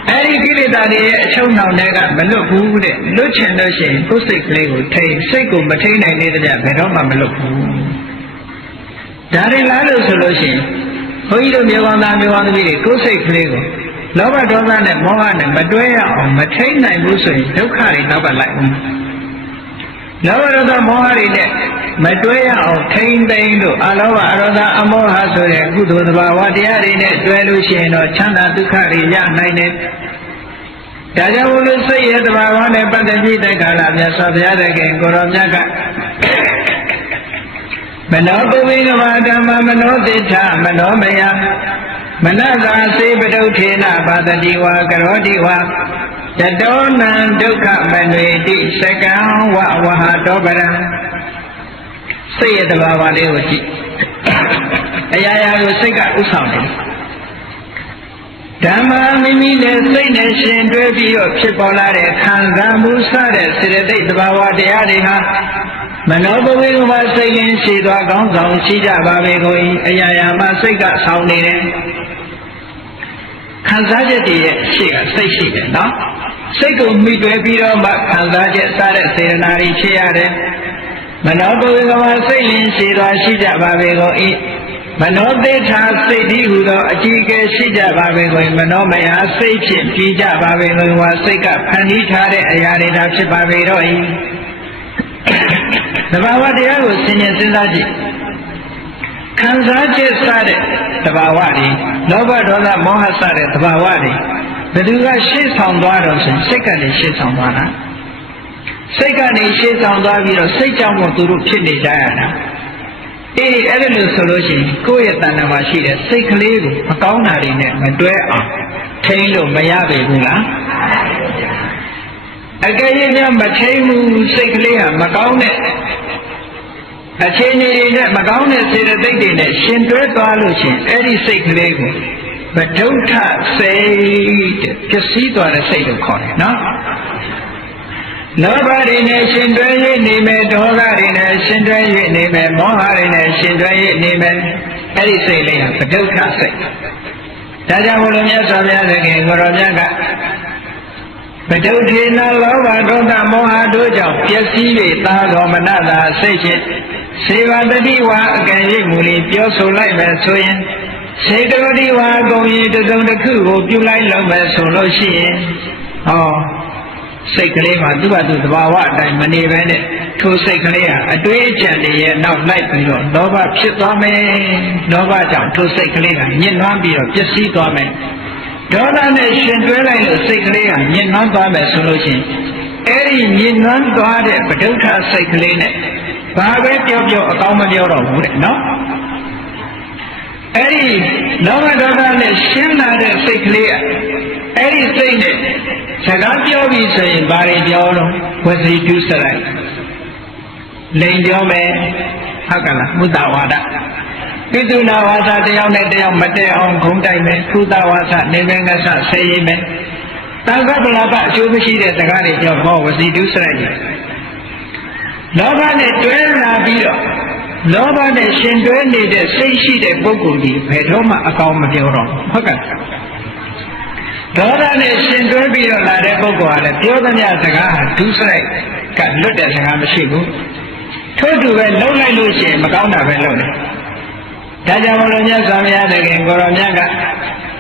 အဲ့ဒီကိလေသာတွေရဲ့အချုပ်နှောင်တွေကမလွတ်ဘူးတဲ့လွတ်ချင်လို့ရှိရင်ကိုယ်စိတ်ကလေးကိုထိန်စိတ်ကိုမထိန်နိုင်တဲ့ကြဘယ်တော့မှမလွတ်ဘူးဒါရင်လားလို့ဆိုလို့ရှိရင်ဘုန်းကြီးတို့မြေကောင်းသားမြေကောင်းသမီးတွေကိုယ်စိတ်ကလေးကိုလောဘဒေါသနဲ့မောဟနဲ့မတွဲရအောင်မထိန်နိုင်ဘူးဆိုရင်ဒုက္ခတွေနောက်ကလိုက်ဦးလောဘဒေါသမောဟတွေနဲ့မတွဲရအောင်ထိန်သိမ်းလို့အလောဘအရောဓအမောဟဆိုတဲ့ကုသိုလ်သဘာဝတရားတွေနဲ့တွဲလို့ရှိရင်တော့ချမ်းသာဒုက္ခတွေရနိုင်တယ်။ဒါကြောင့်ဘုလို့စိတ်ရဲ့သဘာဝနဲ့ပတ်သက်ပြီးတဲ့ကာလမြတ်စွာဘုရားသခင်ကိုရောမြတ်ကမနောပုဗ္ဗေကဘာဓမ္မမနောတိဋ္ဌမနောမယမနသာစေပတုထေနပါတတိဝါကရောတိဝါတတောနံဒုက္ခမနွေတိစကံဝဝဟတောပရံစိတ်ရဲ့တဘာဝလေးကိုကြည့်အရာရာကိုစိတ်ကဥဆောင်တယ်ဓမ္မမိမိနဲ့စိတ်နဲ့ရှင်တွဲပြီးတော့ဖြစ်ပေါ်လာတဲ့ခံစားမှုစတဲ့စေတသိက်တဘာဝတရားတွေဟာမနောပဝေကမစိတ်ရင်းရှိသွားကောင်းဆောင်ရှိကြပါပေကုန်၏အရာရာမှာစိတ်ကဆောင်နေတယ်ခံစားချက်တွေရဲ့ရှေ့ကစိတ်ရှိတယ်နော်စိတ်ကိုမိတွယ်ပြီးတော့မှခံစားချက်စတဲ့စေတနာတွေဖြစ်ရတယ်မနောပဝေကမစိတ်ရင်းရှိသွားရှိကြပါပေကုန်၏မနောသေထာစိတ်ဒီဟုသောအကြီးအကဲရှိကြပါပေကုန်၏မနောမယစိတ်ဖြင့်ပြီးကြပါပေကုန်ဝါစိတ်ကဖန်တီးထားတဲ့အရာတွေဒါဖြစ်ပါပေတော့၏သဘာဝတရားကိုစဉ်းကျင်စဉ်းစားကြည့်ခံစားချက်စတဲ့သဘာဝတွေလောဘဒေါသမောဟစတဲ့သဘာဝတွေဘယ်သူကရှေ့ဆောင်သွားတော့ဆိုရင်စိတ်ကနေရှေ့ဆောင်သွားတာစိတ်ကနေရှေ့ဆောင်သွားပြီးတော့စိတ်ကြောင့်မို့သူတို့ဖြစ်နေကြရတာအေးအဲ့ဒါလို့ဆိုလို့ရှိရင်ကိုယ့်ရဲ့တဏ္ဍာမှာရှိတဲ့စိတ်ကလေးကိုမကောင်းတာတွေနဲ့မတွဲအောင်ထိန်းလို့မရပေဘူးလားအကယ်၍မထိန်ဘူးစိတ်ကလေးဟာမကောင်းတဲ့အခြေအနေတွေနဲ့မကောင်းတဲ့စေတသိက်တွေနဲ့ရှင်တွဲသွားလို့ရှင်အဲ့ဒီစိတ်ကလေးကိုဗဒုဋ္ဌစိတ်တဲ့ပျက်စီးသွားတဲ့စိတ်ကိုခေါ်တယ်နော်လောဘတွေနဲ့ရှင်တွဲ၍နေမယ်ဒေါသတွေနဲ့ရှင်တွဲ၍နေမယ်မောဟတွေနဲ့ရှင်တွဲ၍နေမယ်အဲ့ဒီစိတ်လေးဟာဗဒုဋ္ဌစိတ်ဒါကြောင့်ဘုရားမြတ်စွာဘုရားသခင်ကိုရောမြတ်ကပတုထေနလောဘဒေါသမောဟတို့ကြောင့်ပျက်စီး၍သာတော်မနတာစိတ်ဖြင့်စေဝတတိဝါအကံရိပ်မူလေးပြောဆိုလိုက်မယ်ဆိုရင်စေတဝတိဝါအကုန်ရင်တစ်စုံတစ်ခုကိုပြုလိုက်လို့မယ်ဆိုလို့ရှိရင်ဟောစိတ်ကလေးမှာသူ့ဘာသူသဘာဝအတိုင်းမနေပဲနဲ့ ထိုစိတ်ကလေးဟာအတွေးအကြံတွေရဲ့နောက်လိုက်ပြီးတော့လောဘဖြစ်သွားမယ်လောဘကြောင့်ထိုစိတ်ကလေးကညှဉ်းနှွမ်းပြီးတော့ပျက်စီးသွားမယ်ဒေါသနဲ့ရှင်တွဲလိုက်လို့စိတ်ကလေးကညှဉ်းနှွမ်းသွားမယ်ဆိုလို့ရှိရင်အဲ့ဒီညှဉ်းနှွမ်းသွားတဲ့ပဋိဋ္ဌာစိတ်ကလေးနဲ့ဘာပဲပြောပြောအကောင်းမပြောတော့ဘူးတဲ့နော်အဲ့ဒီလောဘဒေါသနဲ့ရှင်းလာတဲ့စိတ်ကလေးကအဲ့ဒီစိတ်နဲ့စကားပြောပြီးဆိုရင်ဘာတွေပြောတော့ဝစီတုစရိုက်လိန်ပြောမယ်ဟုတ်ကလားမုဒ္ဒဝါဒပိတုနာဝါစာတယောက်နဲ့တယောက်မတည့်အောင်ခုံတိုက်မယ်သုဒဝါစာနေမငါစဆေးရင်မယ်တန်ခါပလာပအကျိုးမရှိတဲ့စကားတွေပြောဟောဝစီတုစရိုက်လောဘနဲ့တွဲလာပြီးတော့လောဘနဲ့ရှင်တွဲနေတဲ့စိတ်ရှိတဲ့ပုဂ္ဂိုလ်ဒီဘယ်တော့မှအကောင်းမပြောတော့ဟုတ်ကဲ့ဒေါသနဲ့ရှင်တွဲပြီးတော့လာတဲ့ပုဂ္ဂိုလ်ကလည်းပြောသမျှစကားဟာဒုစရိုက်ကလွတ်တဲ့စကားမရှိဘူးထို့တူပဲလှုပ်လိုက်လို့ရှိရင်မကောင်းတာပဲလှုပ်တယ်ဒါကြောင့်မလို့မြတ်စွာဘုရားသခင်ကိုရောမြတ်က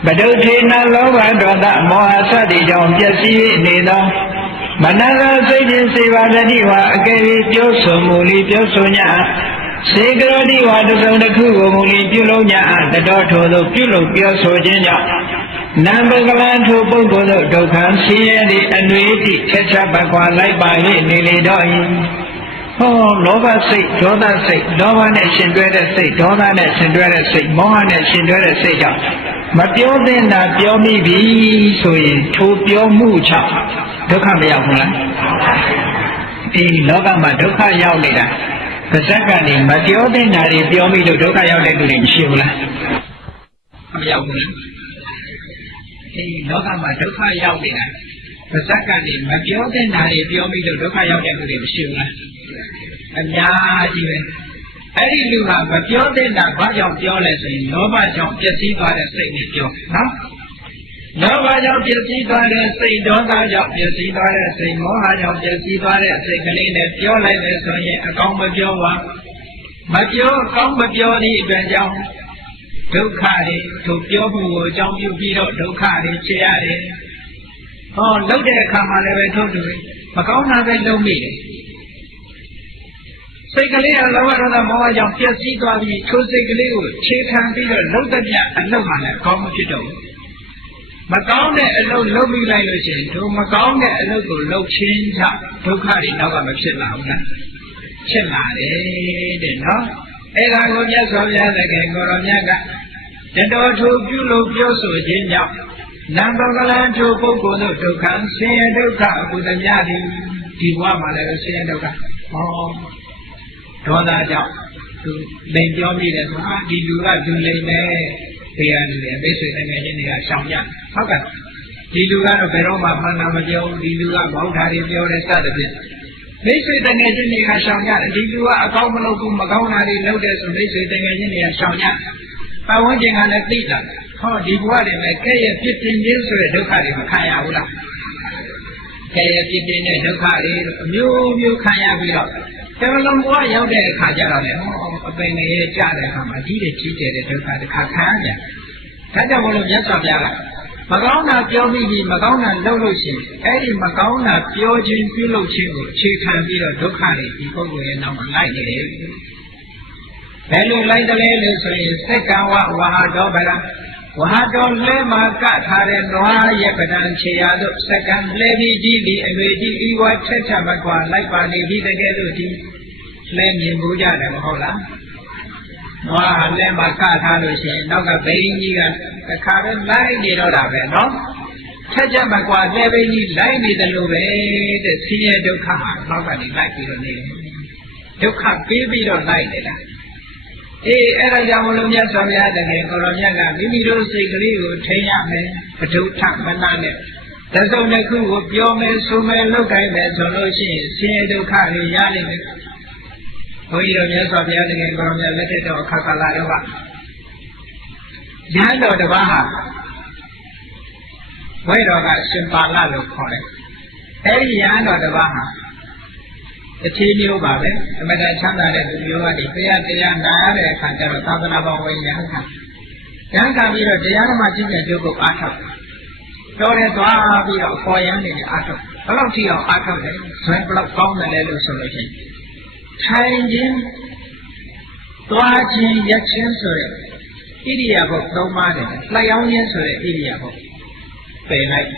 ဘဒုထေနလောဘဒေါသမောဟစသည်ကြောင့်ပျက်စီးနေသောမနရစိတ်ဖြင့်စေပါတတိဝါအကယ်၍ပြောဆိုမူလီပြောဆိုညစေကရောတိဝါတစုံတစ်ခုကိုမူလီပြုလုပ်ညတတော်ထိုသို့ပြုလုပ်ပြောဆိုခြင်းကြောင့်နံပကလန်ထိုပုဂ္ဂိုလ်တို့ဒုက္ခဆင်းရဲသည့်အနွေတိချက်ချပကွာလိုက်ပါ၍နေလေတော့၏ဟောလောဘစိတ်ဒေါသစိတ်လောဘနဲ့ရှင်တွဲတဲ့စိတ်ဒေါသနဲ့ရှင်တွဲတဲ့စိတ်မောဟနဲ့ရှင်တွဲတဲ့စိတ်ကြောင့်မပြောသင့်တာပြောမိပြီဆိုရင်ထိုပြောမှုကြောင့်ဒုက္ခမရောက်ဘူးလားဒီလောကမှာဒုက္ခရောက်နေတာပါဇက်ကနေမပြောသင့်တာတွေပြောမိလို့ဒုက္ခရောက်တဲ့လူတွေမရှိဘူးလားမရောက်ဘူးလားဒီလောကမှာဒုက္ခရောက်နေတာပါဇက်ကနေမပြောသင့်တာတွေပြောမိလို့ဒုက္ခရောက်တဲ့လူတွေမရှိဘူးလားအများကြီးပဲအဲ့ဒီလူကမပြောသင့်တာဘာကြောင့်ပြောလဲဆိုရင်လောဘကြောင့်ပျက်စီးသွားတဲ့စိတ်နဲ့ပြောနော်လောဘကြောင့်ပျက်စီးသွားတဲ့စိတ်ဒေါသကြောင့်ပျက်စီးသွားတဲ့စိတ်မောဟကြောင့်ပျက်စီးသွားတဲ့စိတ်ကလေးနဲ့ပြောလိုက်တယ်ဆိုရင်အကောင်းမပြောပါမပြောအကောင်းမပြောသည့်အတွက်ကြောင့်ဒုက္ခတွေသူပြောမှုကိုအကြောင်းပြုပြီးတော့ဒုက္ခတွေဖြစ်ရတယ်ဟောလုပ်တဲ့အခါမှာလည်းပဲထုတ်တူမကောင်းတာပဲလုပ်မိတယ်စိတ်ကလေးကလောဘဒေါသမောဟကြောင့်ပျက်စီးသွားပြီးထိုစိတ်ကလေးကိုခြေခံပြီးတော့လှုပ်တပြအလုပ်မှလည်းကောင်းမဖြစ်တော့ဘူးမကောင်းတဲ့အလုပ်လုပ်ပြီးလိုက်လို့ရှိရင်သူမကောင်းတဲ့အလုပ်ကိုလုပ်ချင်းကြောင့်ဒုက္ခတွေနောက်ကမဖြစ်လာဘူးလားဖြစ်လာတယ်တဲ့နော်အဲ့ဒါကိုမြတ်စွာဘုရားသခင်ကိုရောမြတ်ကတတော်ထိုပြုလို့ပြောဆိုခြင်းကြောင့်နံပါတ်ကလန်ထိုပုဂ္ဂိုလ်တို့ဒုက္ခဆင်းရဲဒုက္ခအကုသမြသည်ဒီဘဝမှာလည်းဆင်းရဲဒုက္ခဟောဒေါသကြောင့်သူလိန်ပြောမိတယ်ဆိုတာဒီလူကလူလိန်နဲ့တရားလူတွေမိတ်ဆွေတကယ်ချင်းတွေကရှောင်ကြဟုတ်ကဲ့ဒီလူကတော့ဘယ်တော့မှမှန်တာမပြောဘူးဒီလူကမောက်တာတွေပြောတယ်စသဖြင့်မိတ်ဆွေတကယ်ချင်းတွေကရှောင်ကြတယ်ဒီလူကအကောင်းမလုပ်ဘူးမကောင်းတာတွေလုပ်တယ်ဆိုမိတ်ဆွေတကယ်ချင်းတွေကရှောင်ကြပတ်ဝန်းကျင်ကလည်းသိတာဟောဒီဘဝတွေမှာကဲ့ရဲ့ဖြစ်တင်ခြင်းဆိုတဲ့ဒုက္ခတွေမခံရဘူးလားကဲ့ရဲ့ဖြစ်တင်တဲ့ဒုက္ခတွေအမျိုးမျိုးခံရပြီးတော့တကယ်လုံးဘဝရောက်တဲ့အခါကျတော့လေဟောအပင်ငယ်ကြတဲ့အခါမှာကြီးတဲ့ကြီးတဲ့ဒုက္ခတစ်ခါခံရကြဒါကြောင့်မလို့မြတ်စွာဘုရားကမကောင်းတာပြောပြီးပြီးမကောင်းတာလုပ်လို့ရှိရင်အဲ့ဒီမကောင်းတာပြောခြင်းပြုလုပ်ခြင်းကိုအခြေခံပြီးတော့ဒုက္ခတွေဒီပုဂ္ဂိုလ်ရဲ့နောက်မှာလိုက်နေတယ်ဘယ်လိုလိုက်တယ်လဲလို့ဆိုရင်စက္ကံဝဝဟာတော်ဗလားဝဟာတော်လဲမှာကထားတဲ့နွားရဲ့ပဒံခြေရာတို့စက္ကံလဲပြီးကြီးပြီးအလွေကြီးဤဝါထက်ထမကွာလိုက်ပါနေပြီးတကယ်လို့ဒီလဲမြင်မှုကြတယ်မဟုတ်လားနွားလဲမှာကထားလို့ရှိရင်နောက်ကဘိန်းကြီးကတစ်ခါပဲလိုက်နေတော့တာပဲနော်ထက်ကြမကွာလဲဘိန်းကြီးလိုက်နေတယ်လို့ပဲတဲ့ဆင်းရဲဒုက္ခဟာနောက်ကနေလိုက်ပြီးတော့နေတယ်ဒုက္ခပေးပြီးတော့လိုက်နေတာအေးအဲ့ဒါကြောင့်မလို့မြတ်စွာဘုရားတကယ်ကိုရောမြတ်ကမိမိတို့စိတ်ကလေးကိုထိန်းရမယ်ပဒုထမနနဲ့တစုံတစ်ခုကိုပြောမယ်ဆိုမယ်လုပ်ကိုင်းမယ်ဆိုလို့ရှိရင်ဆင်းရဲဒုက္ခတွေရနိုင်တယ်ဘုန်းကြီးတို့မြတ်စွာဘုရားတကယ်ကိုရောမြတ်လက်ထက်တော်အခါကာလတော့ကရဟန်းတော်တစ်ပါးဟာဝိတော်ကရှင်ပါဠလို့ခေါ်တယ်အဲ့ဒီရဟန်းတော်တစ်ပါးဟာအခြေမျိုးပါပဲအမတန်ချမ်းသာတဲ့လူမျိုးကဒီတရားနာရတဲ့အခါကျတော့သာသနာ့ဘောင်ဝင်ရဟန်းခံပြီးတော့တရားဓမ္မကျင့်ကြံကြိုးကိုအားထုတ်တော်တယ်သွားပြီးတော့ခေါ်ရမ်းနေအားထုတ်ဘယ်လောက်ထိအောင်အားထုတ်လဲဇွဲဘယ်လောက်ကောင်းတယ်လဲလို့ဆိုလို့ရှိရင် ထိုင်ခြင်းသွားခြင်းရက်ခြင်းဆိုတဲ့ဣရိယာပုသုံးပါးတယ်လျှောင်းခြင်းဆိုတဲ့ဣရိယာပုပယ်လိုက်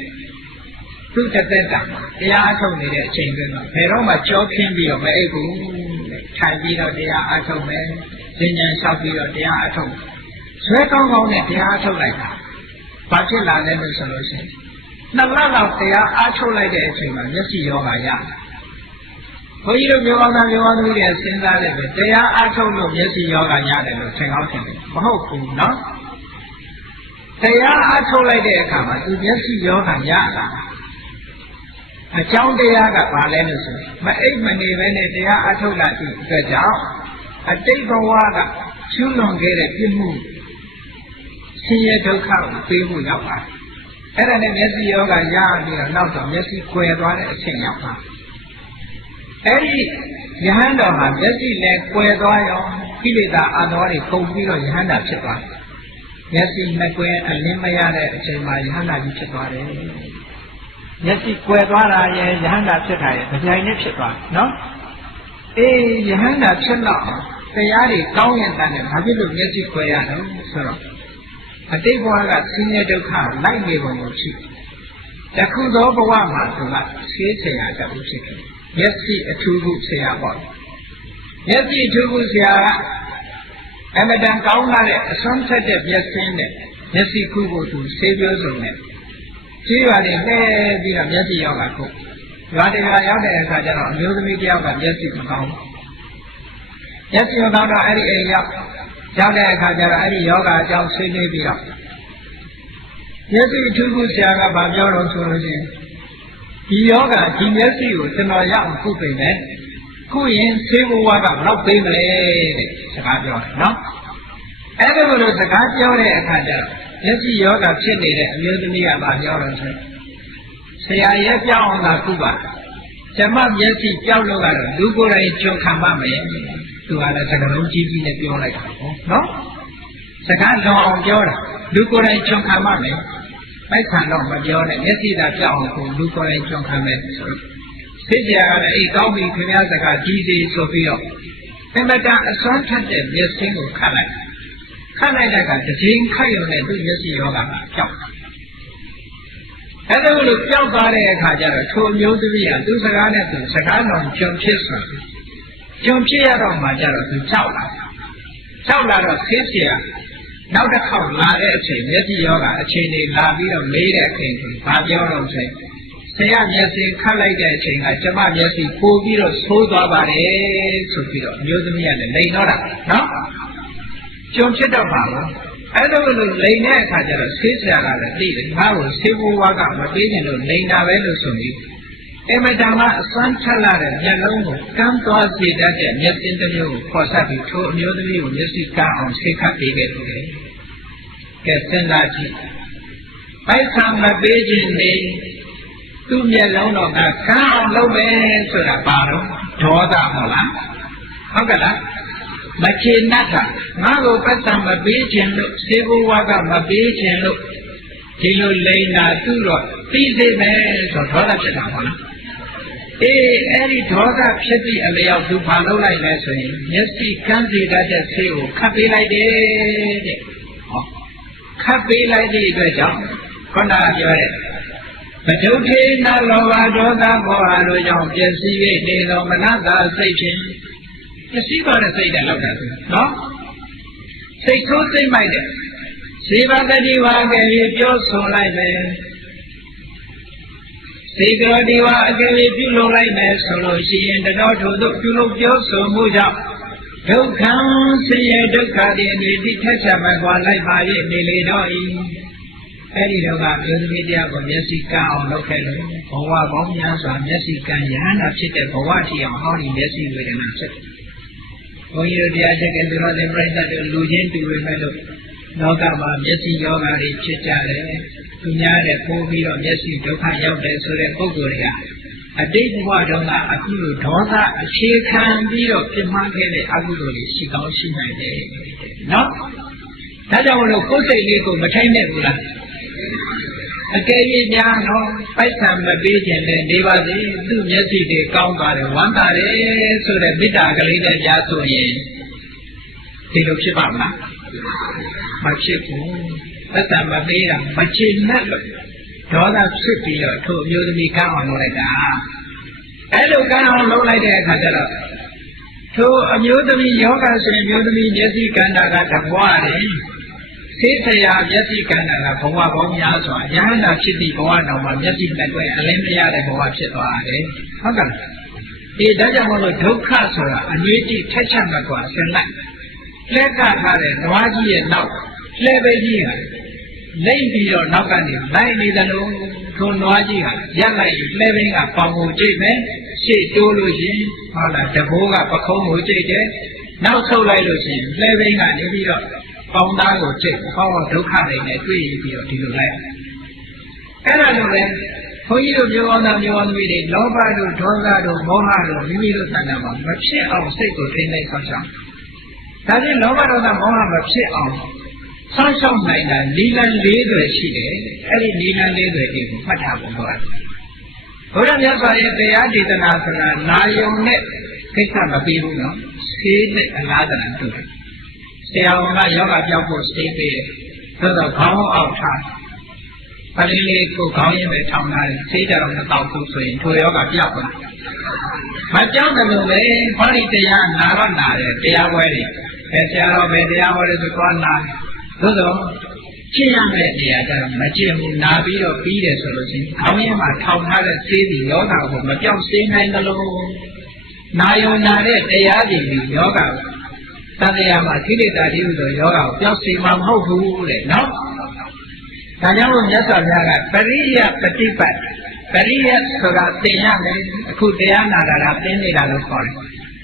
သူ့တက်တာတရားအထုတ်နေတဲ့အချိန်တွင်တော့ဘယ်တော့မှကြောခင်းပြီးတော့မအိပ်ဘူးထိုင်ပြီးတော့တရားအထုတ်မယ်ဉာဏ်ဉာဏ်လျှောက်ပြီးတော့တရားအထုတ်ဆွဲကောင်းကောင်းနဲ့တရားအထုတ်လိုက်တာဘာဖြစ်လာလဲလို့ဆိုလို့ရှိရင်နှစ်လလောက်တရားအထုတ်လိုက်တဲ့အချိန်မှာမျက်စိယောဂရတယ်ဘုန်းကြီးတို့ပြောအောင်သားပြောအောင်သူတွေစဉ်းစားလိုက်ပဲတရားအထုတ်လို့မျက်စိယောဂရတယ်လို့ထင်ကောင်းထင်တယ်မဟုတ်ဘူးနော်တရားအထုတ်လိုက်တဲ့အခါမှာသူမျက်စိယောဂရတာအကြောင်းတရားကဘာလဲလို့ဆိုမအိပ်မနေပဲနဲ့တရားအထုတ်လာတဲ့အတွက်ကြောင့်အတိတ်ဘဝကချွလွန်ခဲ့တဲ့ပြစ်မှုဆင်းရဲဒုက္ခကိုပေးဖို့ရောက်ပါတယ်အဲ့ဒါနဲ့မျက်စိယောဂရပြီးတော့နောက်တော့မျက်စိကွယ်သွားတဲ့အချိန်ရောက်ပါအဲ့ဒီယဟန်တော်မှာမျက်စိလည်းကွယ်သွားရောကိလေသာအတော်တွေကုန်ပြီးတော့ယဟန်တာဖြစ်သွားတယ်မျက်စိမကွယ်အလင်းမရတဲ့အချိန်မှာယဟန်တာကြီးဖြစ်သွားတယ်မျက်စိကွယ်သွားတာရဲ့ယဟန်တာဖြစ်တာရဲ့ကြိုင်နဲ့ဖြစ်သွားနော်အေးယဟန်တာဖြစ်တော့တရားတွေကောင်းရင်တန်းတယ်ဘာဖြစ်လို့မျက်စိကွယ်ရတော့ဆိုတော့အတိတ်ဘဝကဆင်းရဲဒုက္ခလိုက်နေပုံကိုရှိတခုသောဘဝမှာသူကဆေးဆရာတတ်ဖြစ်တယ်မျက်စိအထူးခုဆရာပေါ့မျက်စိအထူးခုဆရာကအမတန်ကောင်းလာတဲ့အစွမ်းထက်တဲ့မျက်စင်းနဲ့မျက်စိခုကိုသူဆေးပြောစုံနဲ့ကြေးပါတယ်လှဲပြီးတော့မျက်စိရောဂါခုရွာတရားရောက်တဲ့အခါကျတော့အမျိုးသမီးတယောက်ကမျက်စိမကောင်းဘူးမျက်စိမကောင်းတော့အဲ့ဒီအိမ်ရောက်တဲ့အခါကျတော့အဲ့ဒီယောဂအကြောင်းဆွေးနွေးပြီးတော့မျက်စိအထူးခုဆရာကဗာပြောတော့ဆိုလို့ရှိရင်ဒီယောဂဒီမျက်စိကိုကျွန်တော်ရအောင်ခုပိန်မယ်ခုရင်ဆေးဘဝကဘယ်တော့ပေးမလဲတဲ့စကားပြောတယ်နော်အဲ့ဒါလိုစကားပြောတဲ့အခါကျတော့မျက်စိယောဂဖြစ်နေတဲ့အမျိုးသမီးကဗာပြောတော့ဆိုဆရာရဲ့ပြောင်းအောင်သာခုပါဓမ္မမျက်စိပြောင်းလို့ကတော့လူကိုယ်တိုင်ကြုံခံပါမယ်သူကလည်းစကားလုံးကြီးကြီးနဲ့ပြောလိုက်တာပေါ့နော်စကားလုံးအောင်ပြောတာလူကိုယ်တိုင်ကြုံခံပါမယ်မိုက်ခံတော့မပြောနဲ့မျက်စိသာပြောင်းအောင်ကိုလူကိုယ်တိုင်ကြုံခံမယ်ဆိုတော့သိကြရတဲ့အေးကောင်းပြီခင်ဗျားစကားကြီးစီဆိုပြီးတော့အမတန်အစွမ်းထက်တဲ့မျက်စိကိုခတ်လိုက်တဲ့ကတစ်ချိန်ခိုက်ရုံနဲ့သူ့မျက်စိယောဂကပြောင်းအဲ့ဒါလို့ပြောင်းသွားတဲ့အခါကျတော့ထိုမျိုးသမီးကသူ့စကားနဲ့သူစကားတော်ကြုံဖြစ်ဆိုကြုံဖြစ်ရတော့မှကျတော့သူကြောက်လာတော့ဆေးဆရာနောက်တစ်ခေါက်လာတဲ့အချိန်မျက်စိယောဂအချိန်တွေလာပြီးတော့မေးတဲ့အချိန်ကိုဘာပြောတော့ဆိုဆရာမျက်စိခတ်လိုက်တဲ့အချိန်ကကျမမျက်စိပိုပြီးတော့ဆိုးသွားပါတယ်ဆိုပြီးတော့မျိုးသမီးကလည်းလိန်တော့တာနော်ကြုံဖြစ်တော့ပါဘူးအဲ့လိုလိန်တဲ့အခါကျတော့ဆေးဆရာကလည်းသိတယ်ငါ့ကိုဆေးဘဝကမပေးနိုင်လို့လိန်တာပဲလို့ဆိုပြီးအမတန်မှအစွမ်းထက်လာတဲ့မျက်လုံးကိုကမ်းသွားစေတတ်တဲ့မျက်စင်းတစ်မျိုးကိုခေါ်ဆက်ပြီးထိုအမျိုးသမီးကိုမျက်စိကမ်းအောင်ဆေးခတ်ပေးခဲ့တယ်ကဲစဉ်းစားကြည့်ပိုက်ဆံမပေးခြင်းနေသူ့မျက်လုံးတော့ကကမ်းအောင်လုပ်မယ်ဆိုတာပါတော့ဒေါသမဟုတ်လားဟုတ်ကဲ့လားမချေနတ်တာငါ့ကိုပိုက်ဆံမပေးခြင်းလို့စေဘဝကမပေးခြင်းလို့ဒီလိုလိန်တာသူ့တော့သိစေမယ်ဆိုဒေါသဖြစ်တာဟုတ်လားအေးအဲ့ဒီဒေါသဖြစ်သည့်အလျောက်သူဘာလုပ်လိုက်လဲဆိုရင်မျက်စိကမ်းစေတတ်တဲ့ဆေးကိုခတ်ပေးလိုက်တယ်တဲ့ဟောခတ်ပေးလိုက်တဲ့အတွက်ကြောင့်ခန္ဓာပြောတဲ့မဒုထေနလောဘဒေါသမောဟတို့ကြောင့်ပျက်စီး၍နေသောမနတာစိတ်ဖြင့်ပျက်စီးသွားတဲ့စိတ်နဲ့လောက်တာနော်စိတ်ဆိုးစိတ်မိုက်တဲ့ဇေဘတတိဝါကဲ့ပြောဆိုလိုက်မယ်စေကရတိဝါအကဲ့ပြုလုပ်လိုက်မယ်ဆိုလို့ရှိရင်တတော်ထို့သို့ပြုလုပ်ပြောဆိုမှုကြောင့်ဒုက္ခံဆင်းရဲဒုက္ခတွေအနေဖြင့်ထက်ချက်မကွာလိုက်ပါ၍နေလေတော့၏အဲ့ဒီတော့ကမျိုးသမီးတရားကိုမျက်စိကမ်းအောင်လုပ်ခဲ့လို့ဘဝပေါင်းများစွာမျက်စိကမ်းရဟန္တာဖြစ်တဲ့ဘဝထီအောင်ဟောဒီမျက်စိဝေဒနာဖြစ်တယ်ဘုန်းကြီးတို့တရားချက်ကသူတော်တဲ့ပြိဿတို့လူချင်းတူပေမဲ့လို့လောကမှာမျက်စိယောဂါတွေဖြစ်ကြတယ်သူများတဲ့ပိုးပြီးတော့မျက်စိဒုက္ခရောက်တယ်ဆိုတဲ့ပုဂ္ဂိုလ်တွေကအတိတ်ဘဝတုန်းကအခုလိုဒေါသအခြေခံပြီးတော့ပြမခဲ့တဲ့အကုသိုလ်တွေရှိကောင်းရှိနိုင်တယ်နော်ဒါကြောင့်မလို့ကိုယ်စိတ်လေးကိုမထိုင်နဲ့ဘူးလားဟ အကယ်၍များတော့ပိုက်ဆံမပေးခြင်းနဲ့နေပါစေသူ့မျက်စိတွေကောင်းသွားတယ်ဝမ်းသာတယ်ဆိုတဲ့မေတ္တာကလေးနဲ့များဆိုရင်ဒီလိုဖြစ်ပါမလားမဖြစ်ဘူးပိုက်ဆံမပေးတာမချင်နဲ့လို့ဒေါသဖြစ်ပြီးတော့ထိုအမျိုးသမီးကောင်းအောင်လုပ်လိုက်တာအဲ့လိုကောင်းအောင်လုပ်လိုက်တဲ့အခါကျတော့ထိုအမျိုးသမီးယောဂဆိုရင်အမျိုးသမီးမျက်စိကန္တာကတဘွားတယ်သေထရာမျက်စိကန္တာကဘဝပေါင်းများစွာယဟန္တာဖြစ်ပြီးဘဝတော်မှာမျက်စိနဲ့တွေ့အလင်းမရတဲ့ဘဝဖြစ်သွားတယ်ဟုတ်ကဲ့ဒီဒါကြောင့်မို့လို့ဒုက္ခဆိုတာအငြိတိထက်ချက်မကွာဆင်လိုက်လက်ကထားတဲ့နွားကြီးရဲ့နောက်လှဲပဲကြီးဟာလိမ့်ပြီးတော့နောက်ကနေလိုက်နေတယ်လို့ထိုနွားကြီးဟာရက်လိုက်လှဲဘင်းကပေါင်ကိုကြိတ်မယ်ရှေ့တိုးလို့ရှိရင်ဟုတ်လားတဘိုးကပခုံးကိုကြိတ်တယ်နောက်ဆုတ်လိုက်လို့ရှိရင်လှဲဘင်းကနေပြီးတော့ပေါင်းသားကိုကြိတ်ဟောဒုက္ခတွေနဲ့တွေ့ပြီးတော့ဒီလိုလိုက်အဲ့ဒါလိုပဲဘုန်းကြီးတို့မျိုးကောင်းသားမျိုးကောင်းသမီးတွေလောဘတို့ဒေါသတို့မောဟတို့မိမိတို့တဏ္ဍာမှာမဖြစ်အောင်စိတ်ကိုထိန်းသိမ်းဆောင်ရှောက်ဒါဖြင့်လောဘဒေါသမောဟမဖြစ်အောင်ဆောင်းရှောက်နိုင်တာနိလန်၄တွေရှိတယ်အဲ့ဒီနိလန်၄တွေကိုမှတ်ထားဖို့ပြောတာဘုရားမြတ်စွာရဲ့တရားဒေသနာဆိုတာနာယုံနဲ့ကိစ္စမပြီးဘူးနော်ဆေးနဲ့အလားတန်တူတယ်ဆရာဝန်ကယောဂပြောက်ဖို့ဆေးပေးတယ်သို့တော့ခေါင်းအောက်ထားပလင်းလေးကိုခေါင်းရင်းပဲထောင်ထားတယ်ဆေးကြတော့မတောက်ဘူးဆိုရင်ထိုယောဂပြောက်လာမပြောက်တယ်လို့ပဲဘာလို့တရားနာတော့နာတယ်တရားပွဲတွေပဲဆရာတော်ပဲတရားပွဲတွေဆိုတော့နာသို့တော့ကျင့်ရမယ့်တရားကြတော့မကျင့်ဘူးနာပြီးတော့ပြီးတယ်ဆိုလို့ချင်းခေါင်းရင်းမှာထောင်ထားတဲ့ဆေးပြီးယောဂကိုမပြောက်စေနိုင်တယ်လို့နာယုံနာတဲ့တရားတွေပြီးယောဂသံဃာမှာခိလေသာတိဟုဆိုယောဂကိုပြောက်စေမှာမဟုတ်ဘူးတဲ့နော်ဒါကြောင့်မြတ်စွာဘုရားကပရိယပฏิပတ်ပရိယဆိုတာသင်ရမယ်အခုတရားနာတာကသင်နေတာလို့ခေါ်တယ်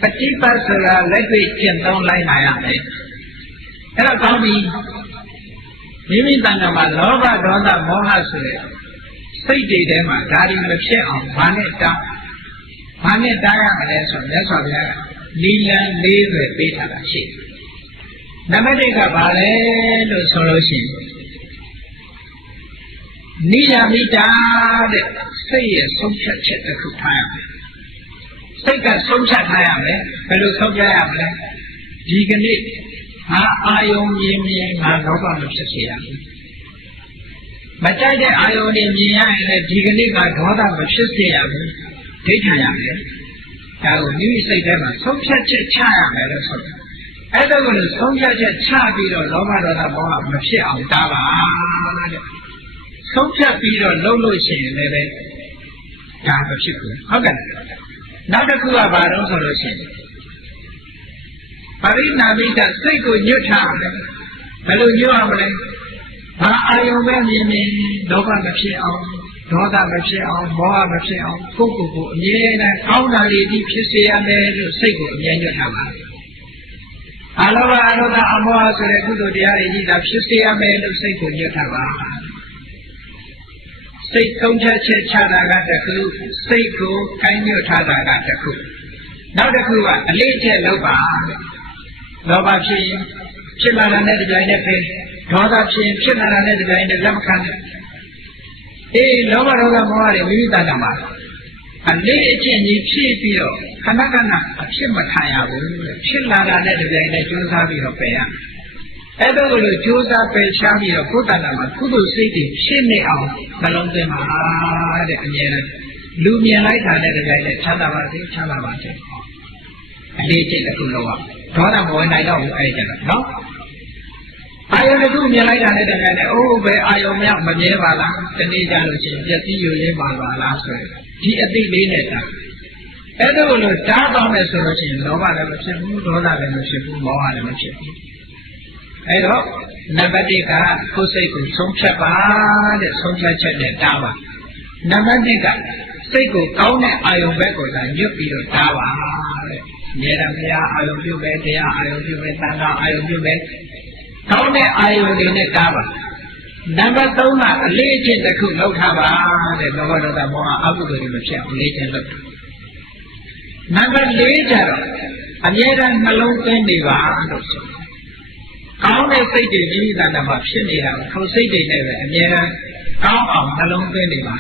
ပฏิပတ်ဆိုတာလက်တွေ့ကျင့်သုံးလိုက်နိုင်ရမယ်အဲ့တော့ကောင်းပြီမိမိတဏ္ဍာမှာလောဘဒေါသမောဟဆိုတဲ့စိတ်တွေထဲမှာဒါတွေမဖြစ်အောင်ဘာနဲ့တားရမလဲဆိုမြတ်စွာဘုရားကနိလန်၄တွေပေးထားတာရှိတယ်နံပါတ်၁ကဘာလဲလို့ဆိုလို့ရှိရင်နိယမိတာတဲ့စိတ်ရဲ့ဆုံးဖြတ်ချက်တစ်ခုထားရမယ်စိတ်ကဆုံးဖြတ်ထားရမယ်ဘယ်လိုဆုံးဖြတ်ရမလဲဒီကနေ့အာယုံမြင်ငါလောဘမဖြစ်စေရဘူးမကြိုက်တဲ့အာယုံတွေမြင်ရရင်လည်းဒီကနေ့ကဒေါသမဖြစ်စေရဘူးဒိဋ္ဌာရမယ်ဒါကိုမိမိစိတ်ထဲမှာဆုံးဖြတ်ချက်ချရမယ်လို့ဆိုတယ်အဲ့ဒါကိုလည်းဆုံးဖြတ်ချက်ချပြီးတော့လောဘဒေါသမောဟမဖြစ်အောင်တားပါတဲ့ဆုံးဖြတ်ပြီးတော့လုပ်လို့ရှိရင်လည်းဒါမဖြစ်ဘူးဟုတ်ကဲ့နောက်တစ်ခုကဘာလို့ဆိုလို့ရှိရင်ပရိနာမိတစိတ်ကိုညွတ်ထားတယ်ဘယ်လိုညွတ်အောင်လဲဘာအာယုံပဲမြင်လောဘမဖြစ်အောင်ဒေါသမဖြစ်အောင်မောဟမဖြစ်အောင်ကိုယ့်ကိုယ်ကိုအမြဲတမ်းကောင်းတာလေးဒီဖြစ်စေရမယ်လို့စိတ်ကိုအမြဲညွတ်ထားပါအလောဘအရောဓအမောဟဆိုတဲ့ကုသိုလ်တရားတွေကြီးတာဖြစ်စေရမယ်လို့စိတ်ကိုညွတ်ထားပါစိတ်သုံးချက်ချတာကတစ်ခုစိတ်ကိုကိုင်းညွတ်ထားတာကတစ်ခုနောက်တစ်ခုကအလေးချက်လုပ်ပါလောဘဖြစ်ရင်ဖြစ်လာတဲ့တပြိုင်နက်တည်းဒေါသဖြစ်ရင်ဖြစ်လာတဲ့တပြိုင်နက်လက်မခံနဲ့လောဘဒေါသမောဟတွေမိမိတဏ္ဍာမှာအလေးအကျင့်ကြီးဖြစ်ပြီးတော့ခဏခဏအဖြစ်မခံရဘူးဖြစ်လာတဲ့တပြိုင်နက်ကြိုးစားပြီးတော့ပယ်ရအဲ့ဒါကိုကြိုးစားပယ်ရှားပြီးတော့ကိုယ်တဏ္ဍာမှာကုသိုလ်စိတ်တွေဖြစ်နေအောင်နှလုံးသွင်းပါတဲ့အမြဲတမ်းလူမြင်လိုက်တာတဲ့တပြိုင်နက်ချမ်းသာပါစေအလေးကျင့်တစ်ခုလုံးပါဒေါသမဝင်နိုင်တော့ဘူးအဲ့ကြတော့နော်အာယုံတစ်ခုမြင်လိုက်တာနဲ့တကယ်နဲ့အိုးပဲအာယုံမြောက်မမြဲပါလားဒီနေ့ကြလို့ရှိရင်ပျက်စီးယူရင်းပါလားဆိုရင်ဒီအသိလေးနဲ့တာအဲ့ဒါကိုတားသွားမယ်ဆိုလို့ရှိရင်လောဘလည်းမဖြစ်ဘူးဒေါသလည်းမဖြစ်ဘူးမောဟလည်းမဖြစ်ဘူးအဲ့တော့နံပါတ်1ကကိုယ်စိတ်ကိုဆုံးဖြတ်ပါတဲ့ဆုံးဖြတ်ချက်နဲ့တားပါနံပါတ်2ကစိတ်ကိုကောင်းတဲ့အာယုံဘက်ကိုသာညွတ်ပြီးတော့တားပါတဲ့မြေရမယာအာယုံပြုပဲတရားအာယုံပြုပဲသံဃာအာယုံပြုပဲကောင်းတဲ့အာယုံတွေနဲ့တားပါနံပါတ်3ကအလေးအကျင့်တစ်ခုလုပ်ထားပါတဲ့လောဘဒေါသမောဟအကုသိုလ်တွေမဖြစ်အောင်လေးကျင့်လုပ်နံပါတ်4ကျတော့အမြဲတမ်းနှလုံးသွင်းနေပါလို့ဆိုကောင်းတဲ့စိတ်တွေမိမိတဏ္ဍာမှာဖြစ်နေတာကိုထိုစိတ်တွေနဲ့ပဲအမြဲတမ်း ကောင်းအောင်နှလုံးသွင်းနေပါ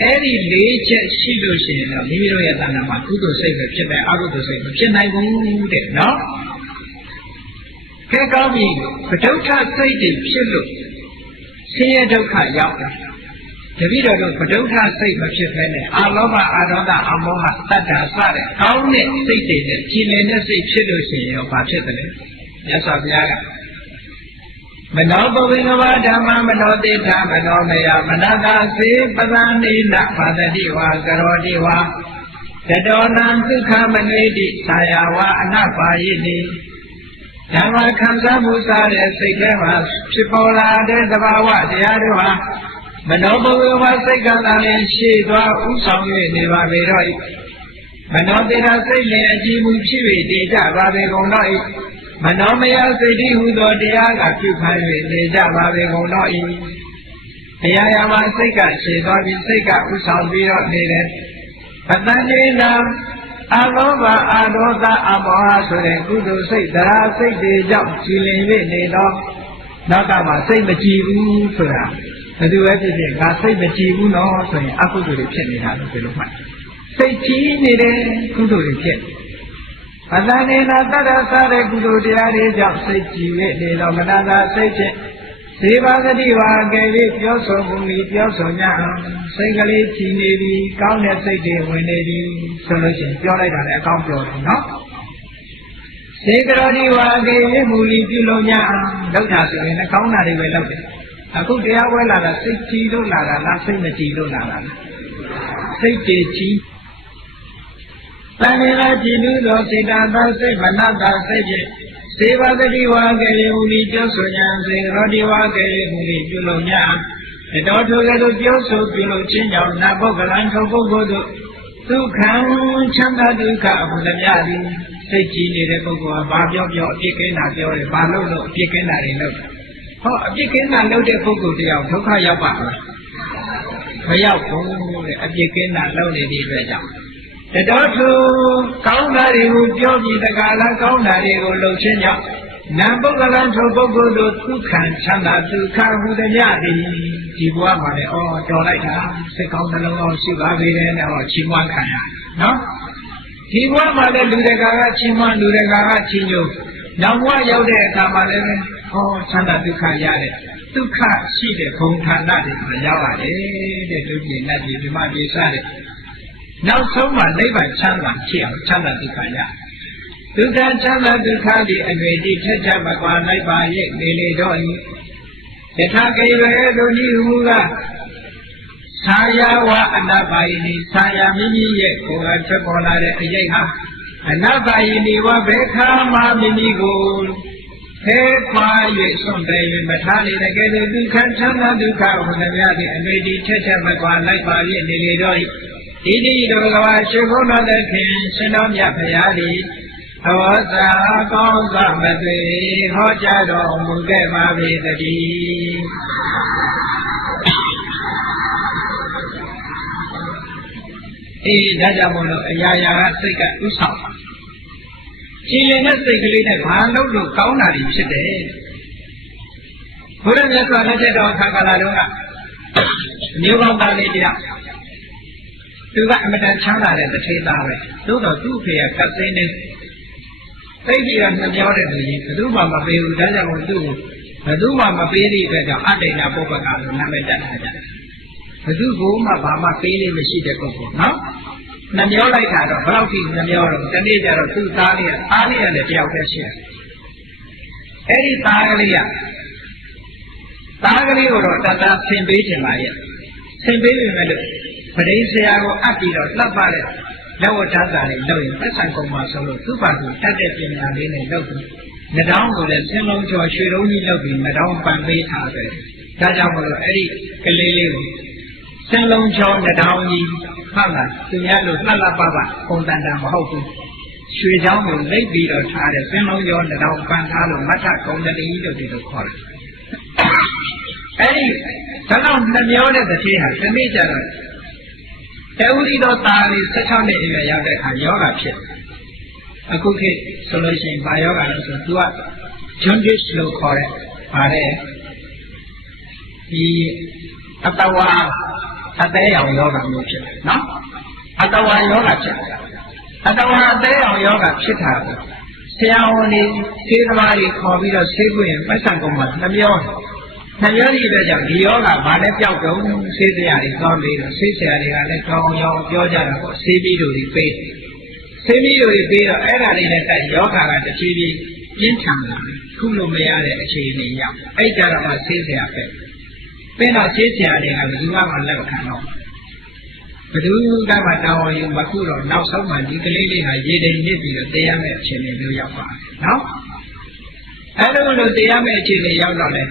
အဲ့ဒီ၄ချက်ရှိလို့ရှိရင်တော့မိမိတို့ရဲ့တဏ္ဍာမှာကုသိုလ်စိတ်ပဲဖြစ်တယ်အကုသိုလ်စိတ်မဖြစ်နိုင်ဘူးတဲ့နော်ကဲကောင်းပြီပဒုဋ္ဌစိတ်တွေဖြစ်လို့ဆင်းရဲဒုက္ခရောက်တယ်တပည့်တော်တို့ပဒုဋ္ဌစိတ်မဖြစ်ဘဲနဲ့အာလောဘအာဒေါသအမောဟတတ္တာစတဲ့ကောင်းတဲ့စိတ်တွေနဲ့ကြည်လင်တဲ့စိတ်ဖြစ်လို့ရှိရင်ရောဘာဖြစ်တယ်လဲမြတ်စွာဘုရားကမနောပဝေငဝဓမ္မမနောတိဋ္ဌမနောမယမနတာစေပသနိနဘာတတိဝါကရောတိဝါတတောနံဒုက္ခမနွေတိသာယဝအနပါယိတိဓမ္မခံစားမှုစားတဲ့စိတ်ထဲမှာဖြစ်ပေါ်လာတဲ့သဘာဝတရားတွေဟာမနောပဝေဝစိတ်ကသာလျှင်ရှေ့သွားဥဆောင်၍နေပါပေတော့၏မနောတိရစိတ်လျင်အကြည်မူဖြစ်၍တည်ကြပါပေကုန်တော့၏မနောမယစိတ်တိဟုသောတရားကပြုခိုင်း၍နေကြပါပေကုန်တော့၏တရားရမှာစိတ်ကရှေ့သွားပြီးစိတ်ကဥဆောင်ပြီးတော့နေတယ်ပတန်နေနာအလောဘအာဒေါသအမောဟဆိုတဲ့ကုသိုလ်စိတ်တရားစိတ်တွေကြောင့်ကြည်လင်၍နေတော့နောက်ကမှစိတ်မကြည်ဘူးဆိုတာဘယ်သူပဲဖြစ်ဖြစ်ငါစိတ်မကြည်ဘူးနော်ဆိုရင်အကုသိုလ်တွေဖြစ်နေတာလို့ပြောလို့မှတ်စိတ်ကြည်နေတဲ့ကုသိုလ်တွေဖြစ်အတန်နေနာတတ္တဆတဲ့ကုသိုလ်တရားတွေကြောင့်စိတ်ကြည်၍နေတော့မနာတာစိတ်ဖြင့်ဇေဘာဂတိဝါကဲ၍ပြောဆိုမှုပြီးပြောဆိုကြအောင်စိတ်ကလေးကြည်နေပြီကောင်းတဲ့စိတ်တွေဝင်နေပြီဆိုလို့ရှိရင်ပြောလိုက်တာလည်းအကောင်းပြောတယ်နော်ဇေကရောတိဝါကဲ၍မူလီပြုလုပ်ကြအောင်လုပ်တာဆိုရင်လည်းကောင်းတာတွေပဲလုပ်တယ်အခုတရားဝဲလာတာစိတ်ကြည်လို့လာတာလားစိတ်မကြည်လို့လာတာလားစိတ်တည်ကြည်တဏှာကြည်လို့သောစေတသာစိတ်မနတာစိတ်ဖြင့်စေဝဂတိဝါကလေးမူလီပြောဆိုညာစေရောတိဝါကလေးမူလီပြုလုပ်ညာတတော်ထိုကဲ့သို့ပြောဆိုပြုလုပ်ခြင်းကြောင့်နတ်ပုဂ္ဂလံထိုပုဂ္ဂိုလ်တို့ဒုက္ခံချမ်းသာဒုက္ခအမှုသမျှသည်စိတ်ကြည်နေတဲ့ပုဂ္ဂိုလ်ကဘာပြောပြောအပြစ်ကင်းတာပြောတယ်ဘာလို့လို့အပြစ်ကင်းတာတွေလုပ်တယ်ဟောအပြစ်ကင်းတာလုပ်တဲ့ပုဂ္ဂိုလ်တရားဒုက္ခရောက်ပါလားမရောက်ဘူးတဲ့အပြစ်ကင်းတာလုပ်နေတဲ့အတွက်ကြောင့်တတော်သူကောင်းတာတွေကိုပြောပြီးတကားလားကောင်းတာတွေကိုလုပ်ခြင်းကြောင့်နာပုဂ္ဂလံထိုပုဂ္ဂိုလ်တို့ဒုက္ခံချမ်းသာဒုက္ခဟူသည်များသည်ဒီဘဝမှာလည်းတော်လိုက်တာစိတ်ကောင်းနှလုံးကောင်းရှိပါပေတယ်နဲ့ချီးမွမ်းခံရနော်ဒီဘဝမှာလည်းလူတကာကချီးမွမ်းလူတကာကချီးညိုနောက်ဘဝရောက်တဲ့အခါမှာလည်းချမ်းသာဒုက္ခရတဲ့ဒုက္ခရှိတဲ့ဘုံဌာနတွေမှာရောက်ရတယ်တဲ့ဒုတိယနတ်ပြည်ဓမ္မပြေစတဲ့နောက်ဆုံးမှာနိဗ္ဗာန်ချမ်းသာဖြစ်အောင်ချမ်းသာဒုက္ခရဒုက္ခချမ်းသာဒုက္ခဒီအတွေ့အထိထက်ထမကွာလိုက်ပါရဲ့နေလေတော့ဤယထာကေရွယ်တို့ဤဟူကသာယာဝအနပါယိနိသာယာမိမိရဲ့ကိုယ်ကထွက်ပေါ်လာတဲ့အရေးဟာအနပါယိနိဝဘေခာမမိမိကိုခဲခွာ၍စွန့်တယ်၍မထားလေတကယ်လို့ဒုက္ခချမ်းသာဒုက္ခဟူသည်များသည့်အတွေ့အထိထက်ထမကွာလိုက်ပါရဲ့နေလေတော့ဤဒီတိတော်ကဘာရှိခိုးတော်တဲ့ခင်ရှင်တော်မြတ်ဖရာသည်သဘောစာကောင်းစွာမသွေဟောကြားတော်မူခဲ့ပါပေတည်းဒါကြောင့်မို့လို့အရာရာကစိတ်ကဥဆောင်ပါကြည်လင်တဲ့စိတ်ကလေးနဲ့ဘာလို့လို့ကောင်းတာတွေဖြစ်တယ်ဘုရားမြတ်စွာလက်ထက်တော်အခါကာလတုန်းကမျိုးကောင်းသားလေးတရားသူကအမတန်ချမ်းသာတဲ့တထေသားပဲသို့တော့သူ့ဖေကကတ်သိန်းနေသိကြီးကနှမျောတဲ့လူကြီးဘယ်သူမှမပေးဘူးဒါကြောင့်သူ့ကိုဘယ်သူမှမပေးတဲ့အတွက်ကြောင့်အတ္တိဏပုပ္ပကလို့နာမည်တက်ထားကြတယ်ဘယ်သူကမှဘာမှပေးလို့မရှိတဲ့ပုဂ္ဂိုလ်နော်နှမျောလိုက်တာတော့ဘယ်လောက်ထိနှမျောတော့တနေ့ကျတော့သူ့သားလေးကလည်းတယောက်တည်းရှိတယ်အဲ့ဒီသားကလေးကိုတော့တတဆင်ပေးခြင်းပါရဲ့ဆင်ပေးပြီမဲ့လို့ပရိစ္ဆရာကိုအပ်ပြီးတော့လှပ်ပါတဲ့လက်ဝတ်ထားတာလေးလုပ်ရင်သက်ဆိုင်ကုန်မှာဆိုလို့သူ့ဘာသူတတ်တဲ့ပညာလေးနဲ့လုပ်ပြီးနှောင်းကိုလည်းဆင်းလုံးကျော်ရွှေလုံးကြီးလုပ်ပြီးနှောင်းပန်ပေးထားတယ်ဒါကြောင့်မလို့အဲ့ဒီကလေးလေးကိုဆင်းလုံးကျော်နှောင်းကြီးဟုတ်လားသူများလို့လှလှပပပုံတန်တာမဟုတ်ဘူးရွှေချောင်းကိုလိပ်ပြီးတော့ထားတယ်ဆင်းလုံးကျော်နှောင်းပန်ထားလို့မထကုံတတိလို့ဒီလိုခေါ်တယ်အဲ့ဒီဒါတော့နှမျောတဲ့တစ်ချိန်ဟာဒီနေ့ကျတော့တဝိသောသားလေး16နှစ်အရွယ်ရောက်တဲ့အခါယောဂဖြစ်အခုခေတ်ဆိုလို့ရှိရင်ဘာယောဂလဲဆိုသူက jaundice လို့ခေါ်တဲ့ပါတယ်ဒီ အတဝါအသေးရောင်ယောဂမျိုးဖြစ်တယ်နော်အတဝါယောဂဖြစ်တယ်အတဝါအသေးရောင်ယောဂဖြစ်တာကိုဆရာဝန်တွေဆေးသမားတွေခေါ်ပြီးတော့ဆေးခွင့်ပိုက်ဆံကုန်မှာနှမျောဒီအတွက်ကြောင့်ဒီယောဂဘာလဲပြောက်တော့ဆေးစရာတွေသွားပြီးတော့ဆေးဆရာတွေကလည်းကောင်းအောင်ပြောကြတာပေါ့ဆေးပြီးတို့တွေပေးဆေးပြီးတို့တွေပေးတော့အဲ့ဒါတွေနဲ့တိုက်ယောဂကတဖြည်းဖြည်းပြင်းထန်လာခုလိုမရတဲ့အခြေအနေရောက်အဲ့ကြတော့မှဆေးဆရာပဲပြီးတော့ဆေးဆရာတွေကဘယ်သူမှလက်မခံတော့ဘယ်သူကမှတောင်းရင်မခုတော့နောက်ဆုံးမှဒီကလေးလေးဟာရေတိမ်နစ်ပြီးတော့တရားမဲ့အခြေအနေမျိုးရောက်ပါတယ်နော်အဲ့လိုတရားမဲ့အခြေအနေရောက်တော့လေ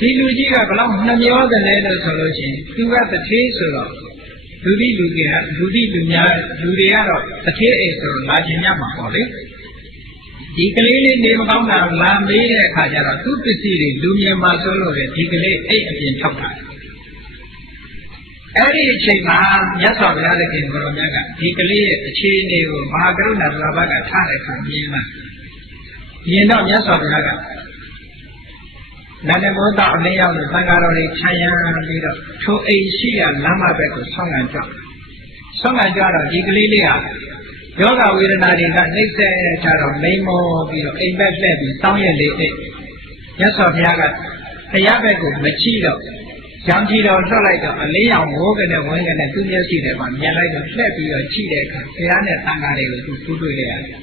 ဒီလူကြီးကဘလောက်နှမျောတယ်လဲလို့ဆိုလို့ရှိရင်သူကတထေးဆိုတော့လူတွေကတော့တထေးအိမ်ဆိုတော့လာခြင်းရမှာပေါ့လေဒီကလေးလေးနေမကောင်းတာလာမေးတဲ့အခါကျတော့သူ့ပစ္စည်းတွေလူမြင်မှဆိုလို့လေဒီကလေးအိမ်အပြင်ထောက်တာအဲ့ဒီအချိန်မှာမြတ်စွာဘုရားသခင်ကိုရောမြတ်ကဒီကလေးရဲ့အခြေအနေကိုမဟာကရုဏာသဘာဝကထားတဲ့အခါမြင်တော့မြတ်စွာဘုရားကနန္ဒမောတအလင်းရောက်တဲ့သံဃာတော်တွေခြံရံပြီးတော့ထိုအိမ်ရှိရလမ်းမဘက်ကိုဆောင်းကန်ကြတော့ဒီကလေးလေးဟာယောဂဝေဒနာတွေကနှိမ့်ဆက်ထားတော့မိန်မောပြီးတော့အိမ်ဘက်လှည့်ပြီးစောင်းရက်လေးအိတ်မြတ်စွာဘုရားကတရားဘက်ကိုမကြည့်တော့ရောင်ကြည့်တော့လွှတ်လိုက်တော့အလင်းရောင်ဝိုးကနေဝင်းကနေသူ့မျက်စိထဲမှာမြင်လိုက်တော့လှည့်ပြီးတော့ကြည့်တဲ့အခါဘုရားနဲ့သံဃာတွေကိုသူဖူးတွေ့လိုက်ရတယ်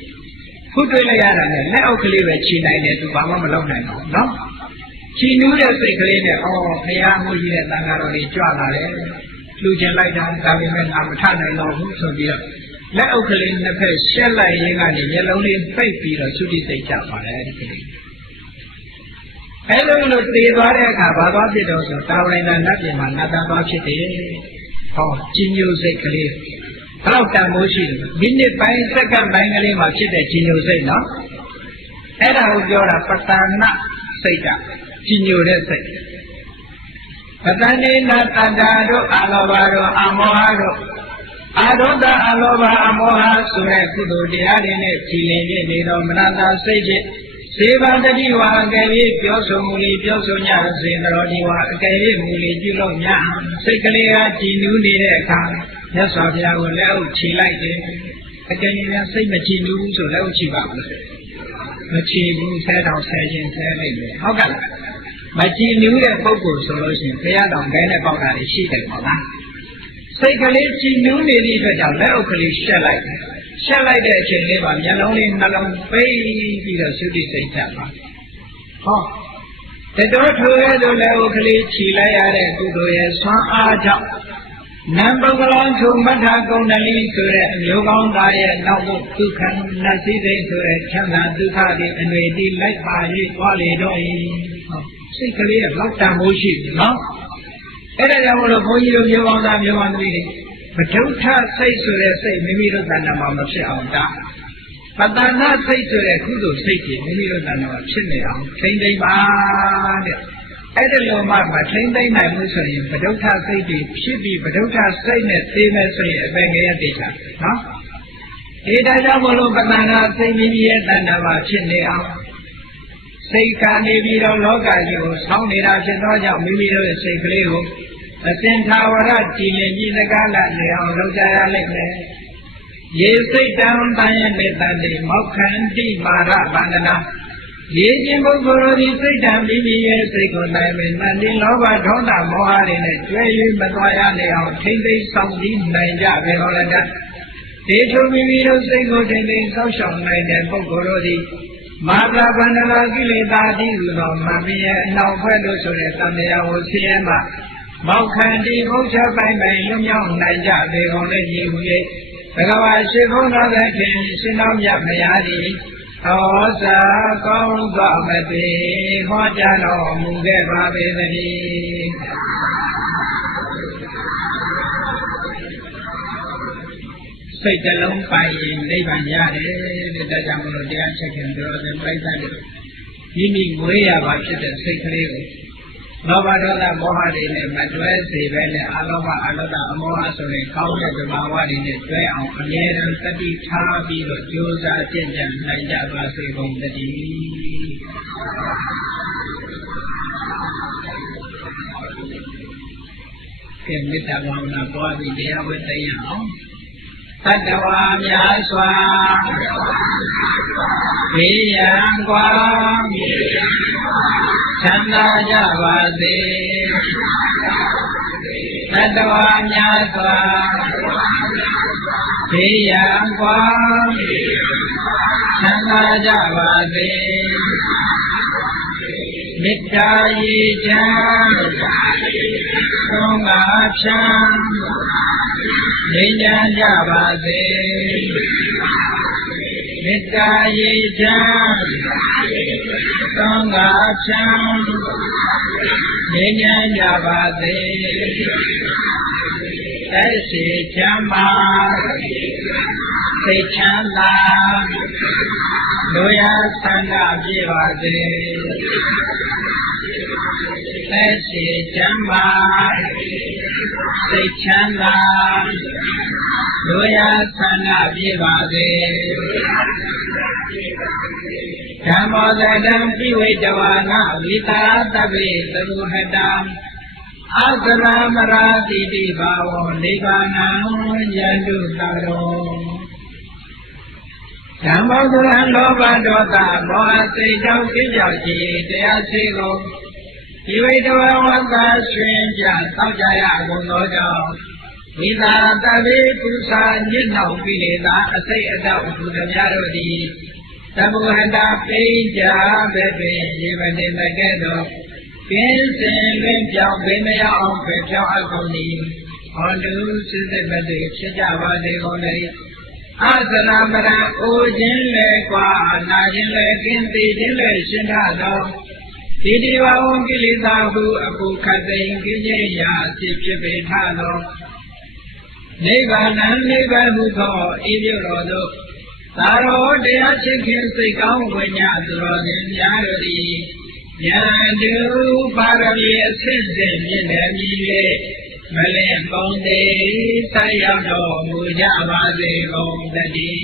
ဖူးတွေ့လိုက်ရတာနဲ့လက်အုပ်ကလေးပဲခြိနိုင်တယ်သူဘာမှမလုပ်နိုင်ဘူးနော်ခြိနူးတဲ့စိတ်ကလေးနဲ့ဘုရားမှုကြီးတဲ့သံဃာတော်တွေကြွလာတယ်လူကျင်လိုက်တာဒါပေမဲ့ငါမထနိုင်တော့ဘူးဆိုပြီးတော့လက်အုပ်ကလေးနှစ်ဖက်ရှက်လိုက်ရင်းကနေမျက်လုံးလေးပိတ်ပြီးတော့သုတိစိတ်ကြပါတယ်ဒီကလေးအဲ့လိုတည်သွားတဲ့အခါဘာသွားဖြစ်တော့ဆိုတာဝိနာနတ်ပြည်မှာနတ်သားသွားဖြစ်တယ်ကြီးညိုစိတ်ကလေးဘယ်တော့တန်ဖိုးရှိတယ်မိနစ်ပိုင်းစက္ကန့်ပိုင်းကလေးမှာဖြစ်တဲ့ကြီးညိုစိတ်နော်အဲ့ဒါကိုပြောတာပတ္တနာစိတ်ကကြီးညိုတဲ့စိတ်ပတ္တနေနာတတ္တာတို့အလောဘတို့အမောဟတို့အာဒေါသအလောဘအမောဟဆိုတဲ့ကုသိုလ်တရားတွေနဲ့ကြည်လင်နေတော့မနတာစိတ်ဖြင့်စေဘာတတိဝါအကယ်၍ပြောဆိုမှုလေးပြောဆိုညစေတော်ဒီဝါအကယ်၍မူလေးပြုလို့ညစိတ်ကလေးကကြည်နူးနေတဲ့အခါမြတ်စွာဘုရားကိုလက်အုပ်ချီလိုက်တယ်အကယ်၍စိတ်မကြည်နူးဆိုလက်အုပ်ချီပါဘူးမချီဘူးဆဲတော်ဆဲခြင်းဆဲလိုက်တယ်ဟုတ်ကဲ့မကြည်နူးတဲ့ပုဂ္ဂိုလ်ဆိုလို့ရှိရင်ဘုရားတော်ဂဲနဲ့ပေါက်တာရှိတယ်ပေါ့လားစိတ်ကလေးကြည်နူးနေသည့်အတွက်ကြောင့်လက်အုပ်ကလေးရှက်လိုက်တယ်ရှက်လိုက်တဲ့အချိန်လေးမှာမျက်လုံးလေးနှလုံးပိတ်ပြီးတော့သုတိစိတ်ချပါတတော်ထိုးရဲ့တို့လည်းဥကလေးခြီလိုက်ရတဲ့ကုသိုလ်ရဲ့ဆွမ်းအားကြောင့်နံပုဂ္ဂလောထုမထကုဏ္ဍလိဆိုတဲ့အမျိုးကောင်းသားရဲ့နောက်ဘုဒုက္ခနတ်စည်းစိတ်ဆိုတဲ့ချမ်းသာဒုက္ခတွေအတွေ့အထိလိုက်ပါ၍သွားလေတော့စိတ်ကလေးကလောက်တန်ဖို့ရှိတယ်နော်အဲ့ဒါကြောင့်မလို့ဘုန်းကြီးတို့မျိုးကောင်းသားမျိုးကောင်းသမီးတွေပဋုဋ္ဌစိတ်ဆိုတဲ့စိတ်မိမိတို့တဏ္ဍာမှာမဖြစ်အောင်တာပတ္တနာစိတ်ဆိုတဲ့ကုသိုလ်စိတ်ကြီးမိမိတို့တဏ္ဍာမှာဖြစ်နေအောင်ထိမ့်သိမ့်ပါတဲ့အဲ့ဒီလိုမှမထိမ့်သိမ့်နိုင်ဘူးဆိုရင်ပဋုဋ္ဌစိတ်ကြီးဖြစ်ပြီးပဋုဋ္ဌစိတ်နဲ့သိမဲ့ဆိုရင်အပင်ငယ်ရတိချာနော်ဒီဒါကြောင့်မလို့ပတ္တနာစိတ်မိမိရဲ့တဏ္ဍာမှာဖြစ်နေအောင်စိတ်ကနေပြီးတော့လောကကြီးကိုဆောင်းနေတာဖြစ်သောကြောင့်မိမိတို့ရဲ့စိတ်ကလေးကိုအစဉ်သာဝရကြည်လင်ကြီးစကားလာနေအောင်လုပ်ကြရလိမ့်မယ်။ရေစိတ်တံတန်ရဲ့မေတ္တာတိမောက္ခန္တိမာရဗန္ဒနာရေခြင်းပုဂ္ဂိုလ်တို့ဒီစိတ်တံမိမိရဲ့စိတ်ကိုနိုင်မယ်။နန္ဒီလောဘဒေါသမောဟတွေနဲ့ကျွဲ၍မသွားရနေအောင်ထိမ့်သိမ်းဆောင်တည်နိုင်ကြပေတော်လည်းတည်းဒီထုံမိမိတို့စိတ်ကိုထိမ့်သိမ်းဆောက်ရှောက်နိုင်တဲ့ပုဂ္ဂိုလ်တို့ဒီမာရဗန္ဒနာကိလေသာတိဟုသောမမင်းရဲ့အနောက်ဘက်တို့ဆိုတဲ့သံဃာဝဆင်းရဲမှာမောက္ခန္တိဘုရားပိုင်လွတ်မြောက်နိုင်ကြပေကုန်လည်းညီဟု၍ဘဂဝါရှိခိုးတော်တဲ့ခင်ရှင်တော်မြတ်မယားသည်သောစာကောင်းစွာမသိဟောကြားတော်မူခဲ့ပါပေသတည်းစိတ်တလုံးပိုင်ရင်နိဗ္ဗာန်ရတယ်တဲ့ဒါကြောင့်မလို့တရားချက်ခင်တော်တဲ့ပြိဿတွေမိမိငွေရပါဖြစ်တဲ့စိတ်ကလေးကိုလောဘဒေါသမောဟတွေနဲ့မတွဲစေပဲနဲ့အလောဘအလောဘအမောဟဆိုတဲ့ကောင်းတဲ့သဘာဝတွေနဲ့တွဲအောင်အမြဲတမ်းတတိထားပြီးတော့ကြိုးစားကျင့်ကြံနိုင်ကြပါစေကုန်သတည်း ကဲမေတ္တာဘာဝနာပွားပြီးတရားဝဲသိရအောင်တတဝါများစွာဘေးရန်ကွာချမ်းသာကြပါစေတတဝါများစွာဘေးရန်ကွာချမ်းသာကြပါစေမေတ္တာရေချမ်းသုံးပါးဖြံငြိမ်းချမ်းကြပါစေမေတ္တာရေချမ်းသုံးပါးဖြံငြိမ်းချမ်းကြပါစေသက်ရှိချမ်းသာစိတ်ချမ်းသာလူရဆန္ဒပြပါစေသက်ရှိချမ်းသာစိတ်ချမ်းသာလူရဆန္ဒပြပါစေဓမ္မောတတံပိဝိတဝါနဝိတာတပိသရုဟတံအာသရမရာတိတိဘာဝောနိဗ္ဗာနံယတုတရောဓမ္မောသုရံလောဘဒေါသမောဟစိတ်ကြောင့်ကိကြောင့်ခြင်းတရားစေကိုဒီဝိတဝဝတ္တရွှင်ပြသောကြရကုန်သောကြောင့်ဝိတာတပိပု္ပ္ပာညစ်နှောင်ကိလေသာအစိတ်အတောက်ဘုရားများတို့သည်သဗ္ဗဟတပိကြဘေပေယေမတိတကဲ့သို့ကင်းစင်လွင်ပြောင်းပင်မရအောင်ဖယ်ပြောင်းအကုန်သည်ဟောတုစိစိပတိဖြစ်ကြပါစေကုန်လေအာသနာမရအိုခြင်းလေကွာနာခြင်းလေကင်းသိခြင်းလေရှင်းထသောဒီတိဝဝံကိလေသာဟုအပုခတ်သိင်ကိဉ္စရာဖြစ်ဖြစ်ပေထသောနိဗ္ဗာန်နိဗ္ဗာန်ဟုသောဤပြုတော်သို့သာရောတရားချင်းခင်စိတ်ကောင်းဝိညာဉ်သူတော်ရှင်များတို့သည်ဉာဏ်တူပါရမီအစစ်စစ်မြင့်တယ်မြည်လေမလင်ပေါင်းသေးဆက်ရောက်တော်မူကြပါစေကုန်သတည်း